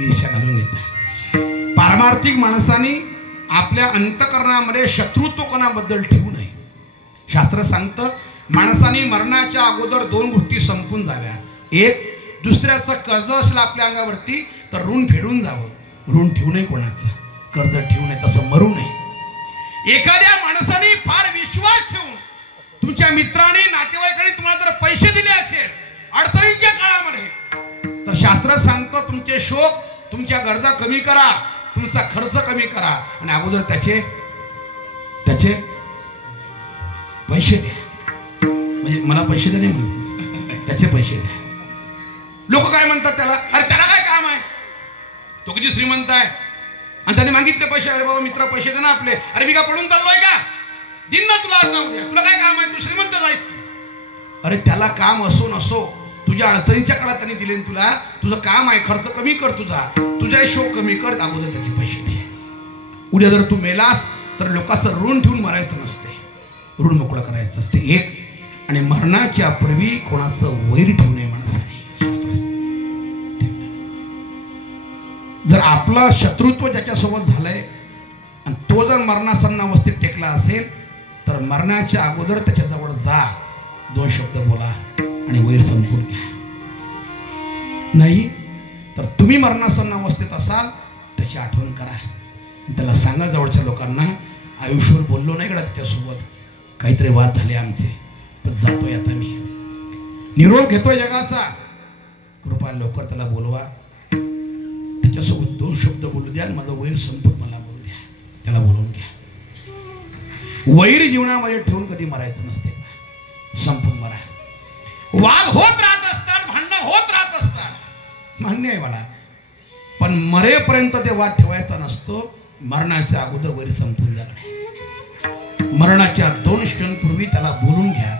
ईर्ष्या घालून घेता. पारमार्थिक माणसाने आपल्या अंतकरणामध्ये शत्रुत्व कोणाबद्दल ठेवू नये. शास्त्र सांगतं, माणसाने मरणाच्या अगोदर दोन गोष्टी संपून जाव्या. एक, दुसऱ्याचं कर्ज असलं आपल्या अंगावरती तर ऋण फेडून जावं. ऋण ठेवू नये कोणाचं, कर्ज ठेवू नये, तसं मरू नये. एखाद्या माणसाने फार विश्वास ठेवून तुमच्या मित्राने, नातेवाईकांनी तुम्हाला जर पैसे दिले असेल अडचणीच्या काळामध्ये, तर शास्त्र सांगतं तुमचे शोक, तुमच्या गरजा कमी करा, तुमचा खर्च कमी करा, आणि अगोदर त्याचे पैसे द्या. म्हणजे मला पैसे दे नाही म्हणून, त्याचे पैसे द्या. लोक काय म्हणतात त्याला, अरे त्याला काय काम आहे, तो किती श्रीमंत आहे आणि त्याने मागितले पैसे. अरे बाबा मित्र पैसे दे ना आपले. अरे मी का पडून चाललोय का, दिन ना तुला आज नाव द्या, तुला काय काम आहे, तू श्रीमंत जायस. अरे त्याला काम असो नसो, तुझ्या अडचणीच्या काळात त्यांनी दिले तुला, तुझं काम आहे, खर्च कमी कर, तुझा शोक कमी कर, अगोदर त्याचे पैसे दे. उद्या जर तू मेलास तर लोकांचं ऋण ठेवून मरायचं नसते, ऋण मोकळं करायचं असते. एक, आणि मरणाच्या पूर्वी कोणाचं वैर ठेवू नये माणसाने. जर आपला शत्रुत्व ज्याच्यासोबत झालंय आणि तो जर मरणासन्न अवस्थेत टेकला असेल तर मरणाच्या अगोदर त्याच्याजवळ जा, दोन शब्द बोला आणि वैर संपून घ्या. नाही तर तुम्ही मरणासन्न अवस्थेत असाल त्याची आठवण करा. त्याला सांगा जवळच्या लोकांना, आयुष्यभर बोललो नाही कडा त्याच्यासोबत, काहीतरी वाद झाले आमचे, पण जातोय आता मी, निरोप घेतोय जगाचा, कृपा लवकर त्याला बोलवा, त्याच्यासोबत दोन शब्द बोलू द्या, माझं वैर संपून मला बोलू द्या, त्याला बोलवून घ्या. वैर जीवनामध्ये ठेवून कधी मरायचं नसते, संपून मरा. वाद होत राहत असतात, भांडणं होत राहत असतात, मान्य आहे मला, पण मरेपर्यंत ते वाद ठेवायचा नसतो. मरणाच्या अगोदर वैर संपून जाणे. मरणाच्या 2 क्षणपूर्वी त्याला बोलून घ्या,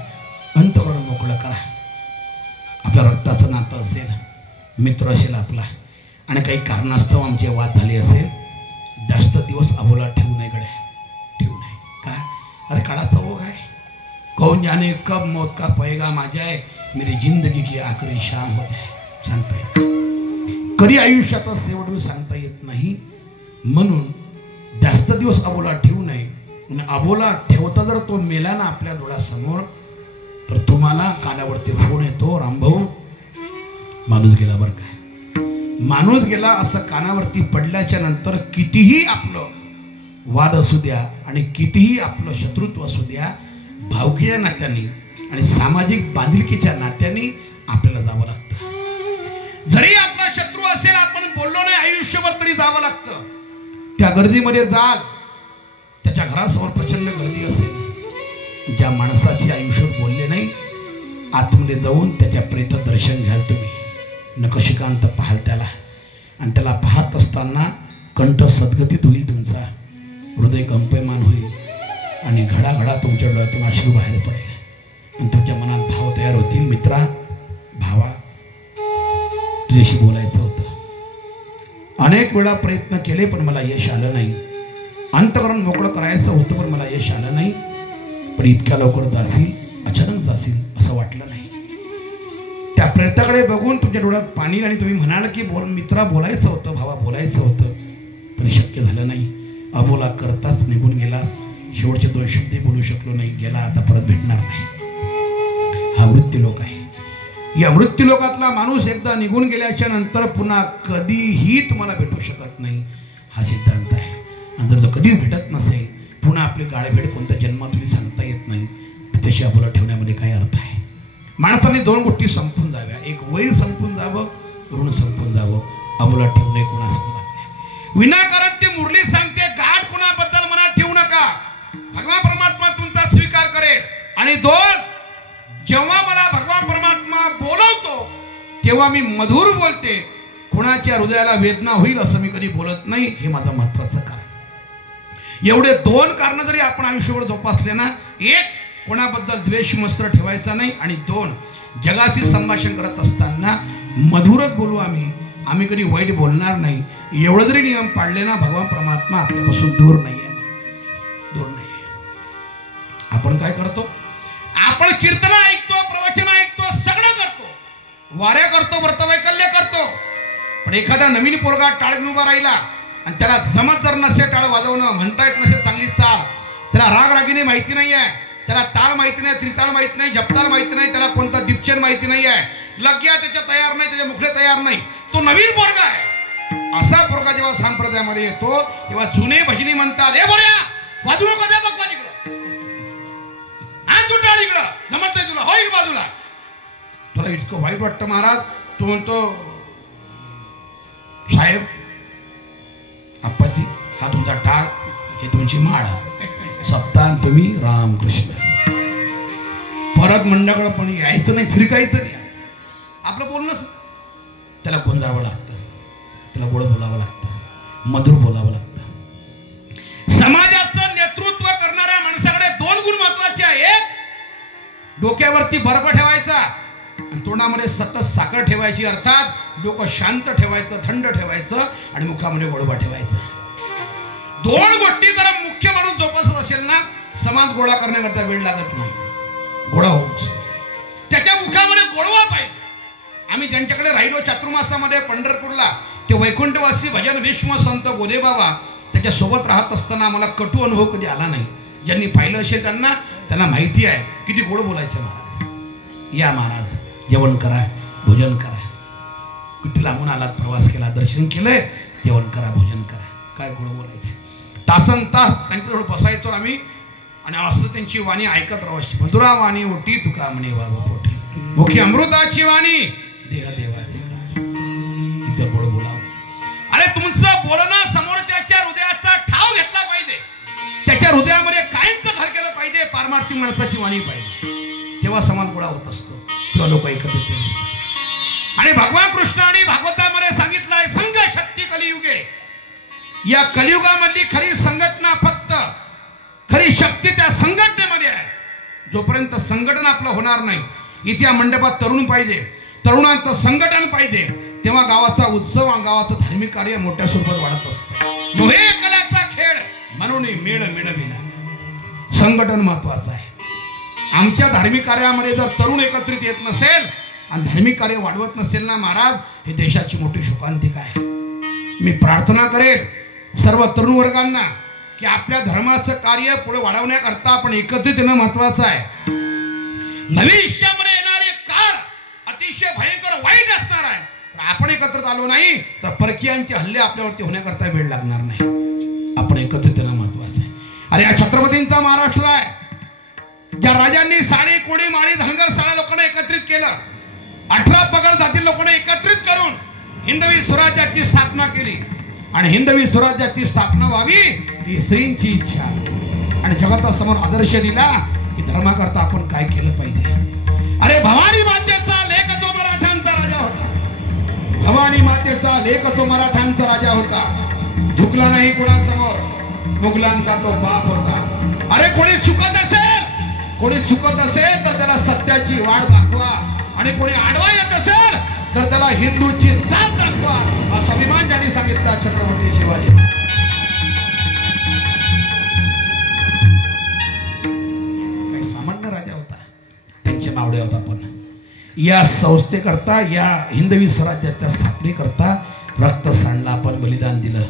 अंतकरण मोकळं करा. आपल्या रक्ताचं नातं असेल, मित्र असेल आपला, आणि काही कारणास्तव आमचे वाद झाले असेल, जास्त दिवस अबोला ठेवू नये गड्या, ठेवू नये. काय, अरे काळाचा ओघ आहे, कौन जाने कब मौत का पैगाम आ जाए, मेरी जिंदगी की आखरी शाम हो जाए, सांगता येत कधी आयुष्याचा शेवट सांगता येत नाही. म्हणून जास्त दिवस अबोला ठेवू नये. अबोला ठेवता जर तो मेला ना आपल्या डोळ्यासमोर, तर तुम्हाला कानावरती फोन येतो, रामभाऊ माणूस गेला बरं काय, माणूस गेला असं कानावरती पडल्याच्या नंतर कितीही आपलं वाद असू द्या आणि कितीही आपलं शत्रुत्व असू द्या, भावकीच्या नात्याने आणि सामाजिक बांधिलकीच्या नात्याने आपल्याला जावं लागतं. जरी आपला शत्रू असेल, आपण बोललो नाही आयुष्यभर, तरी जावं लागतं. त्या गर्दीमध्ये जाल, त्याच्या घरासमोर प्रचंड गर्दी असेल, ज्या माणसाची आयुष्यात बोलले नाही, आतमध्ये जाऊन त्याच्या प्रेत दर्शन घ्याल तुम्ही, नखशिकांत पाहाल त्याला, आणि त्याला पाहत असताना कंठ सद्गतीत होईल तुमचा, हृदय कंपयमान होईल, आणि घडाघडा तुमच्या डोळ्यातून अश्रू बाहेर पडेल. तुझ्या मनात भाव तयार होतील. मित्रा, भावा, तुझ्याशी बोलायचं होतं. अनेक वेळा प्रयत्न केले पण मला यश आलं नाही. अंतःकरण मोकळं करायचं होतं पण मला यश आलं नाही. पण इतक्या लवकर जाशील, अचानक जाशील असं वाटलं नाही. त्या प्रयत्नाकडे बघून तुमच्या डोळ्यात पाणी आणि तुम्ही म्हणाल की मित्रा बोलायचं होतं, भावा बोलायचं होतं, पण शक्य झालं नाही. अबोला करताच निघून गेलास. शेवटचे 2 शब्द बोलू शकलो नाही. गेला, आता परत भेटणार नाही. हा मृत्यूलोक आहे. या मृत्यूलोकातला माणूस एकदा निघून गेल्याच्या नंतर पुन्हा कधीही तुम्हाला भेटू शकत नाही. हा सिद्धांत आहे. आणि जर तो कधीच भेटत नसेल, पुन्हा आपली गाडभेट कोणत्या जन्मात तुम्ही सांगता येत नाही. त्याशी अबोला ठेवण्यामध्ये काय अर्थ आहे? माणसाने 2 गोष्टी संपून जाव्या. एक वैर संपून जावं, ऋण संपून जावं. अबोला ठेवणे कोणासमोर विनाकारण ती मुरली सांगते, गाठ कुणाबद्दल मनात ठेवू नका. भगवान परमात्मा तुमचा स्वीकार करेल. आणि 2, जेव्हा मला भगवान परमात्मा बोलवतो तेव्हा मी मधुर बोलते. कुणाच्या हृदयाला वेदना होईल असं मी कधी बोलत नाही. हे माझं महत्वाचं कारण. एवढे 2 कारण जरी आपण आयुष्यभर जोपासले ना, 1, कोणाबद्दल द्वेष मस्त्र ठेवायचा नाही. आणि 2, जगाशी संभाषण करत असताना मधुरच बोलू. आम्ही कधी वाईट बोलणार नाही. एवढं जरी नियम पाळले ना, भगवान परमात्मा आपल्यापासून दूर नाहीये, दूर नाहीये. आपण काय करतो? आपण कीर्तन ऐकतो, प्रवचन ऐकतो, सगळं करतो, वाऱ्या करतो, व्रतवैकल्य करतो. पण एखादा नवीन पोरगा टाळ घेऊन उभा राहिला आणि त्याला जमत जर नसे टाळ वाजवणं, म्हणता येत नसे चांगली चाल, त्याला राग रागिणी माहिती नाही आहे, त्याला ताल माहिती नाही, त्रिताल माहिती नाही, जपताल माहिती नाही, त्याला कोणता दीपचन माहिती नाही आहे, लग्या त्याच्या तयार नाही, त्याचे मुखडे तयार नाही, तो नवीन पोरगा आहे. असा पोरगा जेव्हा संप्रदायामध्ये येतो तेव्हा जुने भजनी म्हणतात, ए बोऱ्या वाजू नको, दे बघ इकडं, हा तू टाळ इकडं, जमत नाही तुला, हो इकडं बाजूला. तुला इतकं वाईट वाटतं महाराज. तो म्हणतो, साहेब, आप्पाजी, हा तुमचा टाळ, हे तुमची माळ, सप्ताह तुम्ही रामकृष्ण. परत मंडळाकडे पण यायचं नाही, फिरकायचं नाही. आपलं बोलणं त्याला गोंजावं लागतं, त्याला गोड बोलावं लागतं, मधुर बोलावं लागतं. समाजाचं नेतृत्व करणाऱ्या माणसाकडे 2 गुण महत्वाचे आहे. 1, डोक्यावरती बर्फ ठेवायचा आणि तोंडामध्ये सतत साखर ठेवायची, अर्थात डोकं शांत ठेवायचं, थंड ठेवायचं आणि मुखामध्ये गोडवा ठेवायचा. 2 गोष्टी जर मुख्य माणूस जोपासत असेल ना, समाज गोळा करण्याकरता वेळ लागत नाही. गोळा होऊच त्याच्या मुखामध्ये गोडवा पाहिजे. आम्ही ज्यांच्याकडे राहिलो चातुर्मासामध्ये पंढरपूरला, ते वैकुंठवासी भजन भीष्म संत बोधे बाबा, त्याच्या सोबत राहत असताना आम्हाला कटू अनुभव कधी आला नाही. ज्यांनी पाहिलं असेल त्यांना माहिती आहे किती गोड बोलायचं. महाराज, या महाराज, जेवण करा, भोजन करा. किती लांबून आलात, प्रवास केला, दर्शन केलंय, जेवण करा, भोजन करा. काय गोड बोलायचे. तासन तास त्यांच्याजवळ बसायचो आम्ही आणि असं त्यांची वाणी ऐकत राहायची. मधुरा वाणी ओटी तुका म्हणे वाव पोटी, मुखी अमृताची वाणी, देह देवाचे काज. इतकं गोड बोलावं. अरे तुमचं बोलणं समोरच्याच्या हृदयाचा ठाव घेतला पाहिजे, त्याच्या हृदयामध्ये कायमचं घर केलं पाहिजे. पारमार्थिक माणसाची वाणी पाहिजे, तेव्हा समाज गोळा होत असतो, तेव्हा लोक एकत्रित असतात. आणि भगवान कृष्ण आणि भागवतामध्ये सांगितलंय, संघ शक्ती कलियुगे. या कलियुगामधली खरी संघटना, फक्त खरी शक्ती त्या संघटनेमध्ये आहे. जोपर्यंत संघटन आपलं होणार नाही, इथे या मंडपात तरुण पाहिजे, तरुणांचं संघटन पाहिजे, तेव्हा गावाचा उत्सव आणि गावाचं धार्मिक कार्य मोठ्या स्वरूपात वाढत असतं. नोहे कलाचा खेळ म्हणून मेळ मिळविला. संघटन महत्वाचं आहे. आमच्या धार्मिक कार्यामध्ये जर तरुण एकत्रित येत नसेल आणि धार्मिक कार्य वाढवत नसेल ना महाराज, हे देशाची मोठी शोकांतिका आहे. मी प्रार्थना करेल सर्व तरुण वर्गांना की आपल्या धर्माचं कार्य पुढे वाढवण्याकरता आपण एकत्रित येणं महत्वाचं आहे. नवीन आयुष्यामध्ये येणारे काळ अतिशय भयंकर वाईट असणार आहे. आपण एकत्रित आलो नाही तर परकीयांचे हल्ले आपल्यावरती होण्याकरता वेळ लागणार नाही. आपण एकत्रित येणं महत्वाचं आहे. अरे या छत्रपतींचा महाराष्ट्र आहे, ज्या राजांनी साडी कोळी माळी धनगर साऱ्या लोकांना एकत्रित केलं, 18 पगड जाती लोकांना एकत्रित करून हिंदवी स्वराज्याची स्थापना केली. आणि हिंदवी स्वराज्याची स्थापना व्हावी ही श्रींची इच्छा. आणि जगातासमोर आदर्श दिला की धर्माकरता आपण काय केलं पाहिजे. अरे भवानी मातेचा लेख तो मराठ्यांचा राजा होता. भवानी मातेचा लेख तो मराठ्यांचा राजा होता. झुकला नाही कोणासमोर, मुघलांचा तो बाप होता. अरे कोणी चुकत असेल तर त्याला वाट दाखवा आणि कोणी आडवा येत असेल तर त्याला हिंदूची जात दाखवा असा अभिमान ज्यांनी सांगितला छत्रपती शिवाजी. काही सामान्य राजा होता, त्यांच्या नावडे होता. पण या संस्थेकरता, या हिंदवी स्वराज्याच्या स्थापनेकरता रक्त सांडलं, आपण बलिदान दिलं.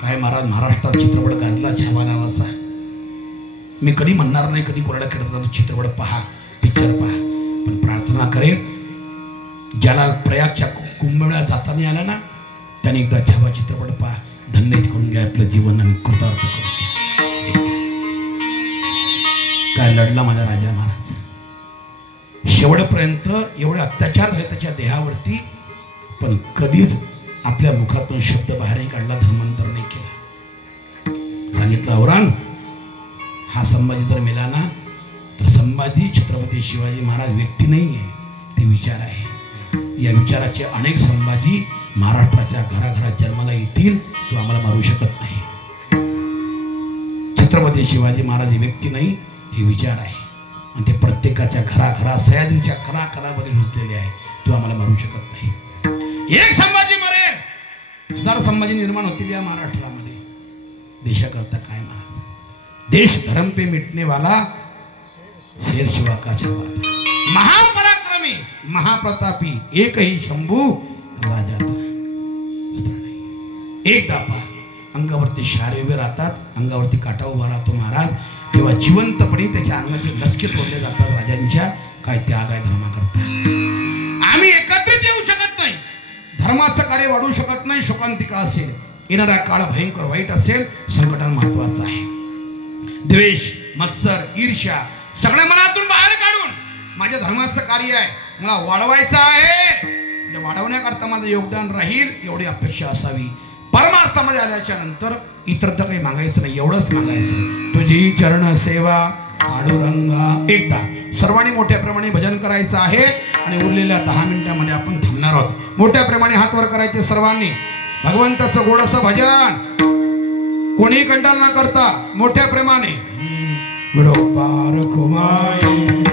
काय महाराज, महाराष्ट्रात चित्रपट गाजला छावा नावाचा. मी कधी म्हणणार नाही, कधी कोणाला खेळत चित्रपट पहा, पिक्चर पहा, पण प्रार्थना करेन ज्याला प्रयागच्या कुंभमेळा जाता नाही आला ना, त्याने एकदा छावा चित्रपट पहा, धन्य करून घ्या आपलं जीवन आणि कृतार्थ करून घ्या. काय लढला माझा राजा महाराज, शेवटपर्यंत एवढे अत्याचार झाले त्याच्या देहावरती, पण कधीच आपल्या मुखातून शब्द बाहेर नाही काढला, धर्मांतर नाही केला. सांगितलं औरंग, हा संभाजी जर मेला ना तर संभाजी छत्रपती शिवाजी महाराज व्यक्ती नाही आहे, ते विचार आहे. या विचाराचे अनेक संभाजी महाराष्ट्राच्या घराघरात जन्माला येतील, तो आम्हाला मारू शकत नाही. छत्रपती शिवाजी महाराज ही व्यक्ती नाही, हे विचार आहे आणि ते प्रत्येकाच्या घराघरात सह्याद्रीच्या कणाकणामध्ये रुजलेले आहे, तो आम्हाला मारू शकत नाही. एक संभाजी मरेल, हजार संभाजी निर्माण होतील या महाराष्ट्रामध्ये. देशाकरता काय महाराज, देश धर्म पे मिटने वाला शेर शिवा का छावा, महापराक्रमी महाप्रतापी एकही शंभू राजा था. एकदा पहा, अंगावरती शारे उभे राहतात, अंगावरती काटा उभा राहतो महाराज, तेव्हा जिवंतपणे त्याच्या अंगाचे लचके तोडले जातात राजांच्या. काय त्याग आहे धर्माकरता. आम्ही एकत्रित येऊ शकत नाही, धर्माचं कार्य वाढू शकत नाही. शोकांतिका असेल, येणारा काळ भयंकर वाईट असेल, संकटान महत्वाचं आहे. द्वेष, मत्सर, ईर्ष्या सगळ्या मनातून बाहेर काढून माझ्या धर्माचं कार्य आहे, मला वाढवायचं आहे, वाढवण्याकरता माझं योगदान राहील एवढी अपेक्षा असावी. परमार्थामध्ये आल्याच्या नंतर इतर तर काही मागायचं नाही, एवढंच मागायचं, तुझी चरण सेवा पांडुरंगा. एकदा सर्वांनी मोठ्या प्रमाणे भजन करायचं आहे आणि उरलेल्या 10 मिनिटांमध्ये आपण थांबणार आहोत. मोठ्या प्रमाणे हात वर करायचे सर्वांनी, भगवंताचं गोडसं भजन, कोणी कंटाळ न करता मोठ्या प्रेमाने. विडोबार कुमाई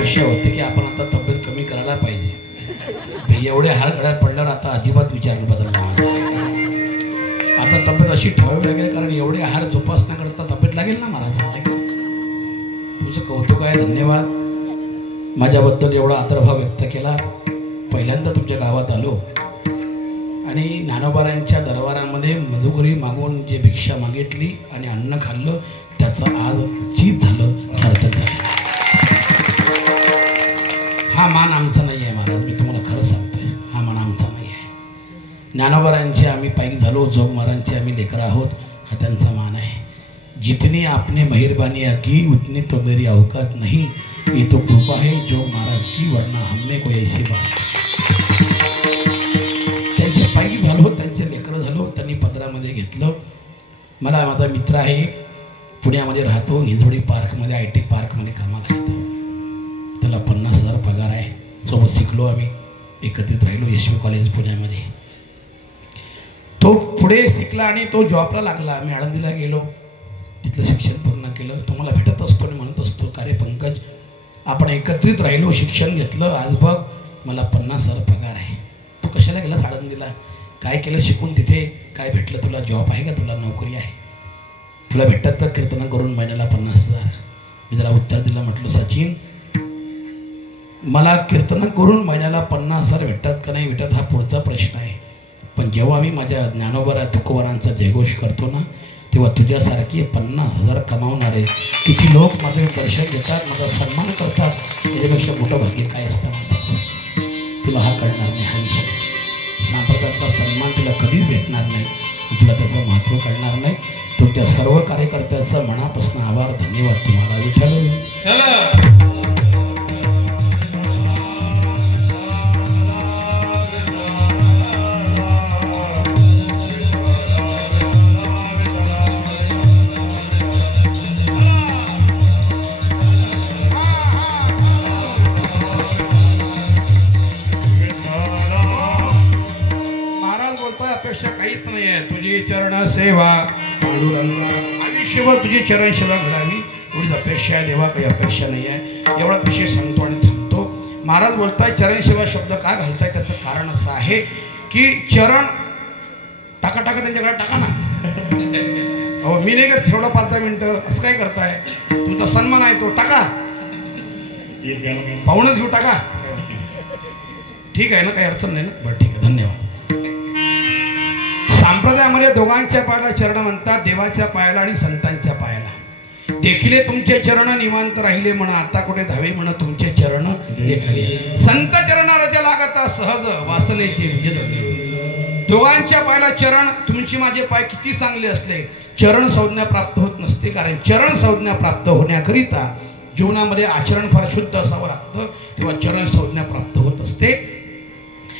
अपेक्षा होते की आपण आता तब्येत कमी करायला पाहिजे. एवढे हार गळ्यात पडल्यावर आता अजिबात विचार बदलला. आता तब्येत अशी ठेवावी लागेल, कारण एवढे आहार जोपासना करता तब्येत लागेल ना महाराज. तुझं कौतुक आहे, धन्यवाद. माझ्याबद्दल एवढा आदरभाव व्यक्त केला. पहिल्यांदा तुमच्या गावात आलो आणि ज्ञानोबारांच्या दरबारामध्ये मधुकरी मागून जे भिक्षा मागितली आणि अन्न खाल्लं, त्याचं आज चीज झालं, सार्थक झालं. हा मान आमचा नाही आहे महाराज, मी तुम्हाला खरं सांगतोय, हा मान आमचा नाही आहे. ज्ञानोबारांचे आम्ही पायी झालो, जोगमारांचे आम्ही लेकरं आहोत, हा त्यांचा मान आहे. जितनी आपने मेहरबानी की उतनी तो मेरी औकात नहीं, ये तो कृपा है जोग महाराज की, वरना हमने कोई ऐसी बात. त्यांचे पायी झालो, त्यांचे लेकरं झालो, त्यांनी पदरामध्ये घेतलं. मला माझा मित्र आहे, पुण्यामध्ये राहतो, हिंजवडी पार्कमध्ये IT पार्कमध्ये कामाला येतो. त्याला 50,000 पगार आहे. सोबत शिकलो आम्ही, एकत्रित राहिलो SV कॉलेज पुण्यामध्ये. तो पुढे शिकला आणि तो जॉबला लागला. आम्ही आळंदीला गेलो, तिथलं शिक्षण पूर्ण केलं. तुम्हाला भेटत असतो आणि म्हणत असतो, का रे पंकज, आपण एकत्रित राहिलो, शिक्षण घेतलं, आज बघ मला 50,000 पगार आहे. तू कशाला गेलास आळंदीला? काय केलं शिकून तिथे? काय भेटलं तुला? जॉब आहे का तुला? नोकरी आहे? तुला भेटतात तर कीर्तन करून महिन्याला 50,000. मी जरा उत्तर दिलं, म्हटलं सचिन, मला कीर्तन करून महिन्याला 50,000 भेटतात का नाही भेटत हा पुढचा प्रश्न आहे, पण जेव्हा मी माझ्या ज्ञानोबा तुकोबारांचा जयघोष करतो ना, तेव्हा तुझ्यासारखे 50,000 कमावणारे किती लोक माझं दर्शन घेतात, माझा सन्मान करतात, त्याच्यापेक्षा मोठं भाग्य काय असतं माझं? तुला हा कळणार नाही. हा विषय संप्रदायाचा सन्मान तुला कधीच भेटणार नाही, तुला त्याचं महत्त्व कळणार नाही. तो त्या सर्व कार्यकर्त्याचा मनापासून आभार, धन्यवाद तुम्हाला. विठ्ठल काहीच नाही आहे. तुझी चरण सेवा पांडुरंगा, आयुष्यभर तुझी चरण सेवा घडावी एवढीच अपेक्षा आहे देवा, काही अपेक्षा नाही आहे. एवढा विषय सांगतो आणि थांबतो. महाराज बोलताय चरण सेवा शब्द का घालताय, त्याचं कारण असं आहे की चरण टाका टाका त्यांच्याकडे टाका ना. हो, मी नाही का थोडं 5-10 मिनिटं असं काय करताय? तुमचा सन्मान आहे तो टाका, पाहूनच घेऊ, टाका. ठीक आहे ना, काही अडचण नाही ना? बरं ठीक आहे, धन्यवाद. संप्रदायामध्ये दोघांच्या पायाला चरण म्हणतात, देवाच्या पायाला आणि संतांच्या पायाला. देखिले तुमचे चरण निवांत राहिले म्हणा, आता कुठे धावे म्हणा तुमचे चरण देखले. संत चरण रजा लागता सहज वासनेचे विजय. दोघांच्या पायाला चरण. तुमची माझे पाय किती चांगले असले, चरण संज्ञा प्राप्त होत नसते. कारण चरण संज्ञा प्राप्त होण्याकरिता जीवनामध्ये आचरण फार शुद्ध असावं लागतं, तेव्हा चरण संज्ञा प्राप्त होत असते.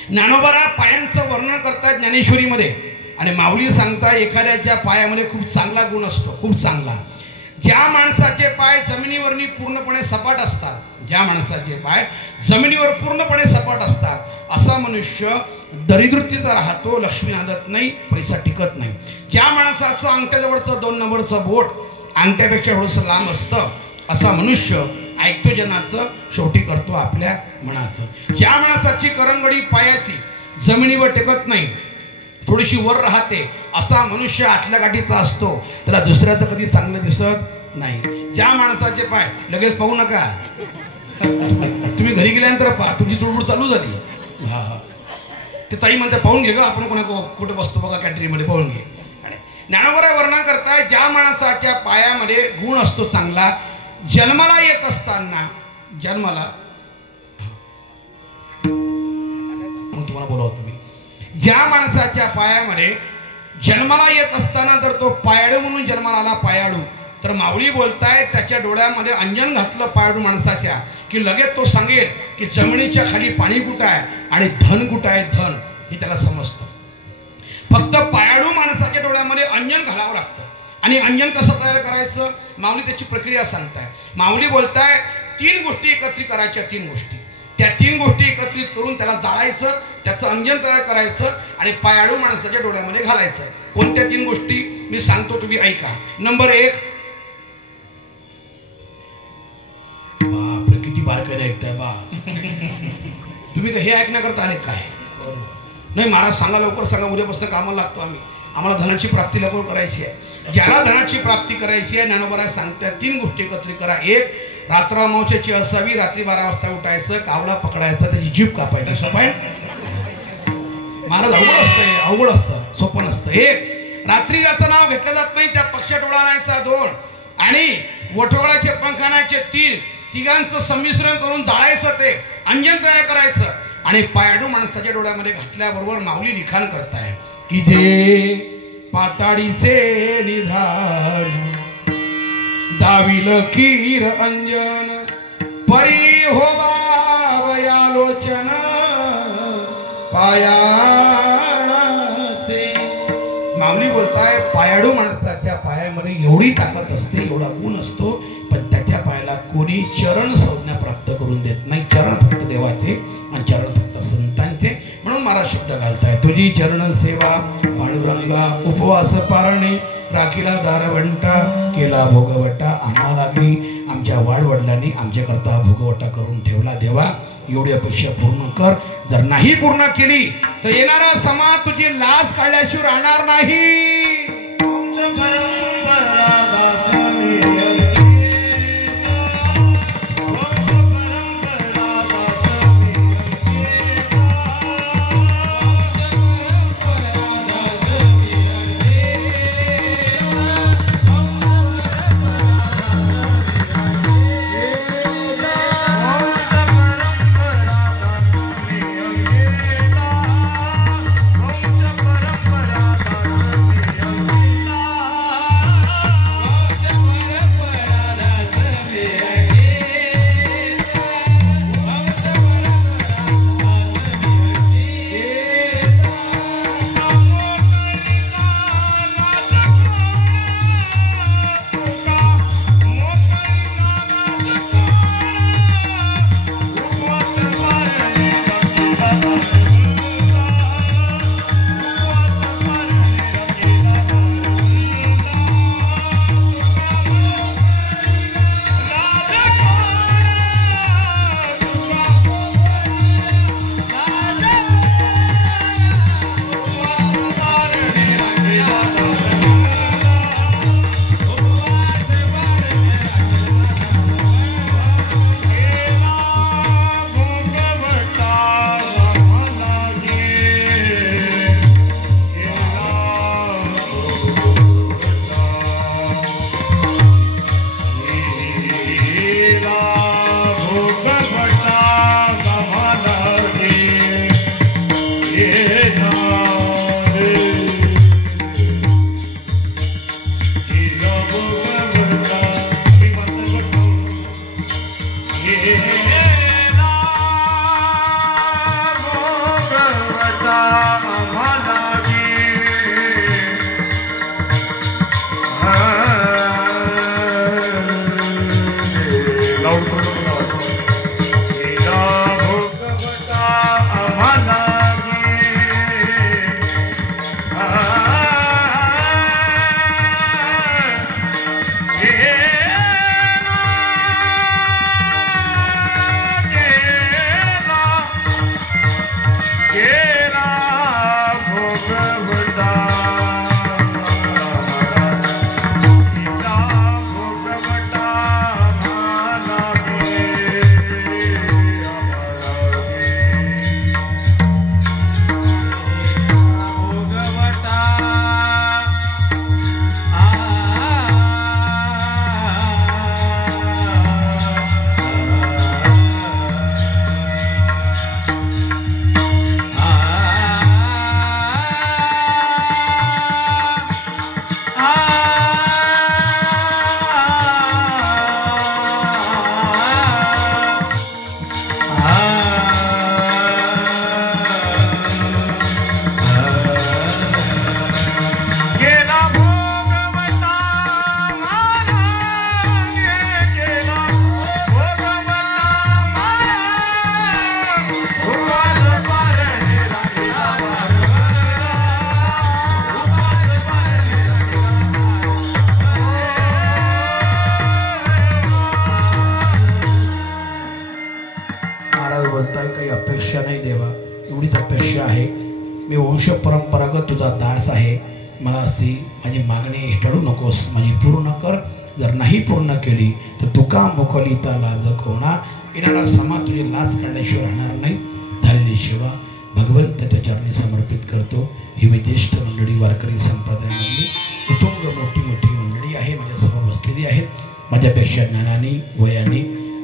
ज्ञानोबा पायांचं वर्णन करतात ज्ञानेश्वरीमध्ये, आणि माऊली सांगता एखाद्याच्या पायामध्ये खूप चांगला गुण असतो, खूप चांगला. ज्या माणसाचे पाय जमिनीवरनी पूर्णपणे सपाट असतात, ज्या माणसाचे पाय जमिनीवर पूर्णपणे सपाट असतात, असा मनुष्य दरिद्रतेचा राहतो, लक्ष्मी आणत नाही, पैसा टिकत नाही. ज्या माणसाचं अंगठ्याजवळचं 2 नंबरचं बोट अंगठ्यापेक्षा थोडंसं लांब असतं, असा मनुष्य ऐकतो जनाचं, शेवटी करतो आपल्या मनाचं. ज्या माणसाची करंगडी पायाची जमिनीवर टेकत नाही, थोडीशी वर राहते, असा मनुष्य आतल्या गाठीचा असतो, त्याला दुसऱ्याचं कधी चांगलं दिसत नाही. ज्या माणसाचे पाय, लगेच पाहू नका, तुम्ही घरी गेल्यानंतर पहा, तुमची चुळबुळ चालू झाली. हा हा, ते ताई म्हणते पाहून घे का, आपण कोणा कुठे बसतो बघा कॅटरीमध्ये, पाहून घे. ज्ञानोबा वर्णन करताय, ज्या माणसाच्या पायामध्ये गुण असतो चांगला, जन्माला येत असताना, जन्माला तुम्हाला बोलावं तुम्ही, ज्या माणसाच्या पायामध्ये जन्माला येत असताना जर तो पायाळू म्हणून जन्माला आला, पायाळू, तर माऊली बोलताय त्याच्या डोळ्यामध्ये अंजन घातलं पायाळू माणसाच्या, की लगेच तो सांगेल की जमिनीच्या खाली पाणी कुठं आहे आणि धन कुठं आहे, धन हे त्याला समजतं. फक्त पायाळू माणसाच्या डोळ्यामध्ये अंजन घालावं लागतं. आणि अंजन कसं तयार करायचं, माऊली त्याची प्रक्रिया सांगताय. माऊली बोलताय 3 गोष्टी एकत्रित करायच्या, 3 गोष्टी. त्या 3 गोष्टी एकत्रित करून त्याला जाळायचं, त्याचं अंजन तयार करायचं आणि पायाळू माणसाच्या डोळ्यामध्ये घालायचं. कोणत्या 3 गोष्टी मी सांगतो, तुम्ही ऐका. नंबर 1, बापरे किती बारकाईने तुम्ही हे ऐकण्याकरता आले काय? नाही महाराज सांगा, लवकर सांगा, उद्यापासून कामाला लागतो आम्ही, आम्हाला धनाची प्राप्ती लवकर करायची आहे. ज्याला धनाची प्राप्ती करायची आहे ज्ञानोबा सांगतात 3 गोष्टी एकत्रित करा. एक, रात्र अमावस्येची असावी, रात्री 12 वाजता उठायचं, कावळा पकडायचा, त्याची जीभ कापायची. सोपं आहे महाराज? अवघड असतं, सोपं नसतं. एक, रात्री ज्याचं नाव घेतलं जात नाही त्या पक्षात उडा आणायचा. 2, आणि वटवळाचे पंख आणायचे. 3, तिघांचं संमिश्रण करून जाळायचं, ते अंजन तयार करायचं आणि पायाडू माणसाच्या डोळ्यामध्ये घातल्याबरोबर माऊली लिखाण करताय की जे पाताळीचे निधान दाविल कीर अंजन परी हो बावयालोचन पायाणाचे. माऊली बोलताय पायाडू माणसाच्या पायामध्ये एवढी ताकद असते, एवढा गुण असतो, पण त्याच्या पायाला कोणी चरण संज्ञा प्राप्त करून देत नाही. चरण फक्त देवाचे आणि चरण फक्त संतांचे. म्हणून मला शब्द घालताय, तुझी चरण सेवा पांडुरंगा उपवास पारणे राखीला दारवंटा केला भोगवटा. आम्हाला बी आमच्या वाडवडिलांनी आमच्याकरता भोगवटा करून ठेवला. देवा एवढी अपेक्षा पूर्ण कर. जर नाही पूर्ण केली तर येणारा समाज तुझी लाज काढल्याशिवाय राहणार नाही. गेला महाराज बोलताय काही अपेक्षा नाही देवा, एवढीच अपेक्षा आहे, मी वंश परंपरागत तुझा दास आहे, मला अशी माझी मागणी हेटाळू नकोस, माझी पूर्ण कर. जर नाही पूर्ण केली तर तुका मोकलिता लाज कोणा, येणारा समा तुझी लाज काढल्याशिवाय राहणार नाही. झालेली सेवा भगवंताच्या चरणी समर्पित करतो. ही मी ज्येष्ठ मंडळी वारकरी संप्रदायामधली उतुंग मोठी मोठी मंडळी आहे, माझ्यासमोर बसलेली आहेत. माझ्यापेक्षा ज्ञानाने वयाने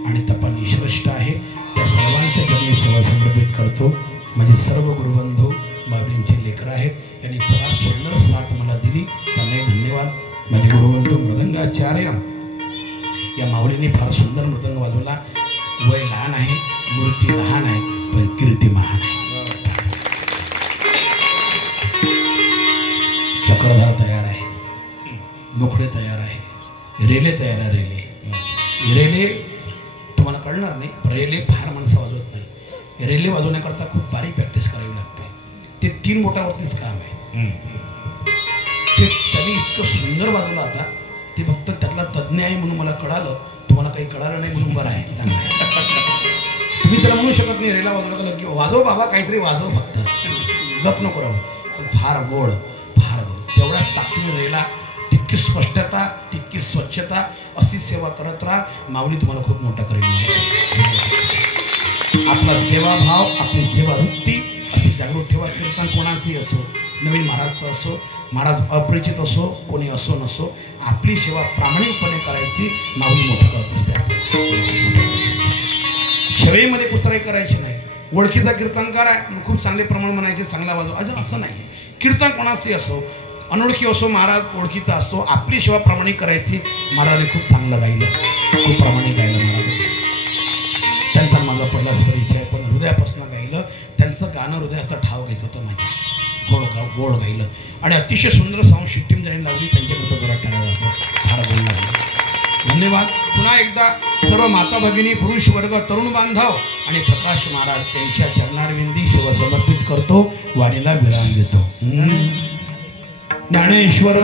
आणि तपाने श्रेष्ठ आहे. त्या सर्वांच्या चरणी सेवा समर्पित करतो. माझे सर्व गुरुबंधू माऊलींचे लेकरं आहेत, यांनी फार सुंदर साथ मला दिली, त्यांनाही धन्यवाद. माझे गुरुबंधू मृदंगाचार्य, या माऊलींनी फार सुंदर मृदंग वाजवला. वय लहान आहे, मूर्ती लहान आहे, पण कीर्ती महान आहे. चक्रधार तयार आहे, नोकडे तयार आहे, रेले तयार आहे. रेले तुम्हाला कळणार नाही, रेले फार माणसं वाजवत नाही. रेले वाजवण्याकरता खूप बारीक प्रॅक्टिस करावी लागते. ते 3 बोटावरतीच काम आहे. ते त्यांनी इतकं सुंदर वाजवलं, आता ते फक्त त्यातला तज्ज्ञ आहे म्हणून मला कळालं. तुम्हाला काही कळालं नाही म्हणून बरं आहे, चांगलं आहे. तुम्ही त्याला म्हणू शकत नाही रेला वाजवलं की वाजव बाबा, काहीतरी वाजव, फक्त गप नको राहू. पण फार गोड, फार गोड. तेवढ्याच ताकदीने रेला, तितकी स्पष्टता, तितकी स्वच्छता, अशी सेवा करत राहा. माऊली तुम्हाला खूप मोठा करेल. आपला सेवाभाव, आपली सेवा वृत्ती अशी जागृत ठेवा. कीर्तन कोणाचंही असो, नवीन महाराजचं असो, महाराज अपरिचित असो, कोणी असो नसो, आपली सेवा प्रामाणिकपणे करायची. माऊली मोठं करत असते. सेवेमध्ये कुचराई करायची नाही. ओळखीचा कीर्तनकार आहे, खूप चांगले प्रमाण म्हणायचे, चांगला वाजव, असं नाही. कीर्तन कोणाचंही असो, अनोळखी असो, महाराज ओळखीचा असतो, आपली सेवा प्रामाणिक करायची. महाराजांनी खूप चांगलं गायलं, खूप प्रामाणिक गायलं महाराज. त्यांचा माझा पहिलाच परिचय, पण हृदयापासून गायलं. त्यांचं गाणं हृदयाचा ठाव घेत होतं माझ्या. गोड गायलं आणि अतिशय सुंदर साऊंड सिस्टीम ज्यांनी लावली त्यांच्याकडे जोरात टाळ्या वाजवा. फार गोड लागलं. धन्यवाद. पुन्हा एकदा सर्व माता भगिनी, पुरुष वर्ग, तरुण बांधव आणि प्रकाश महाराज यांच्या चरणारविंदी सेवा समर्पित करतो. वाणीला विराम देतो. ज्ञानेश्वर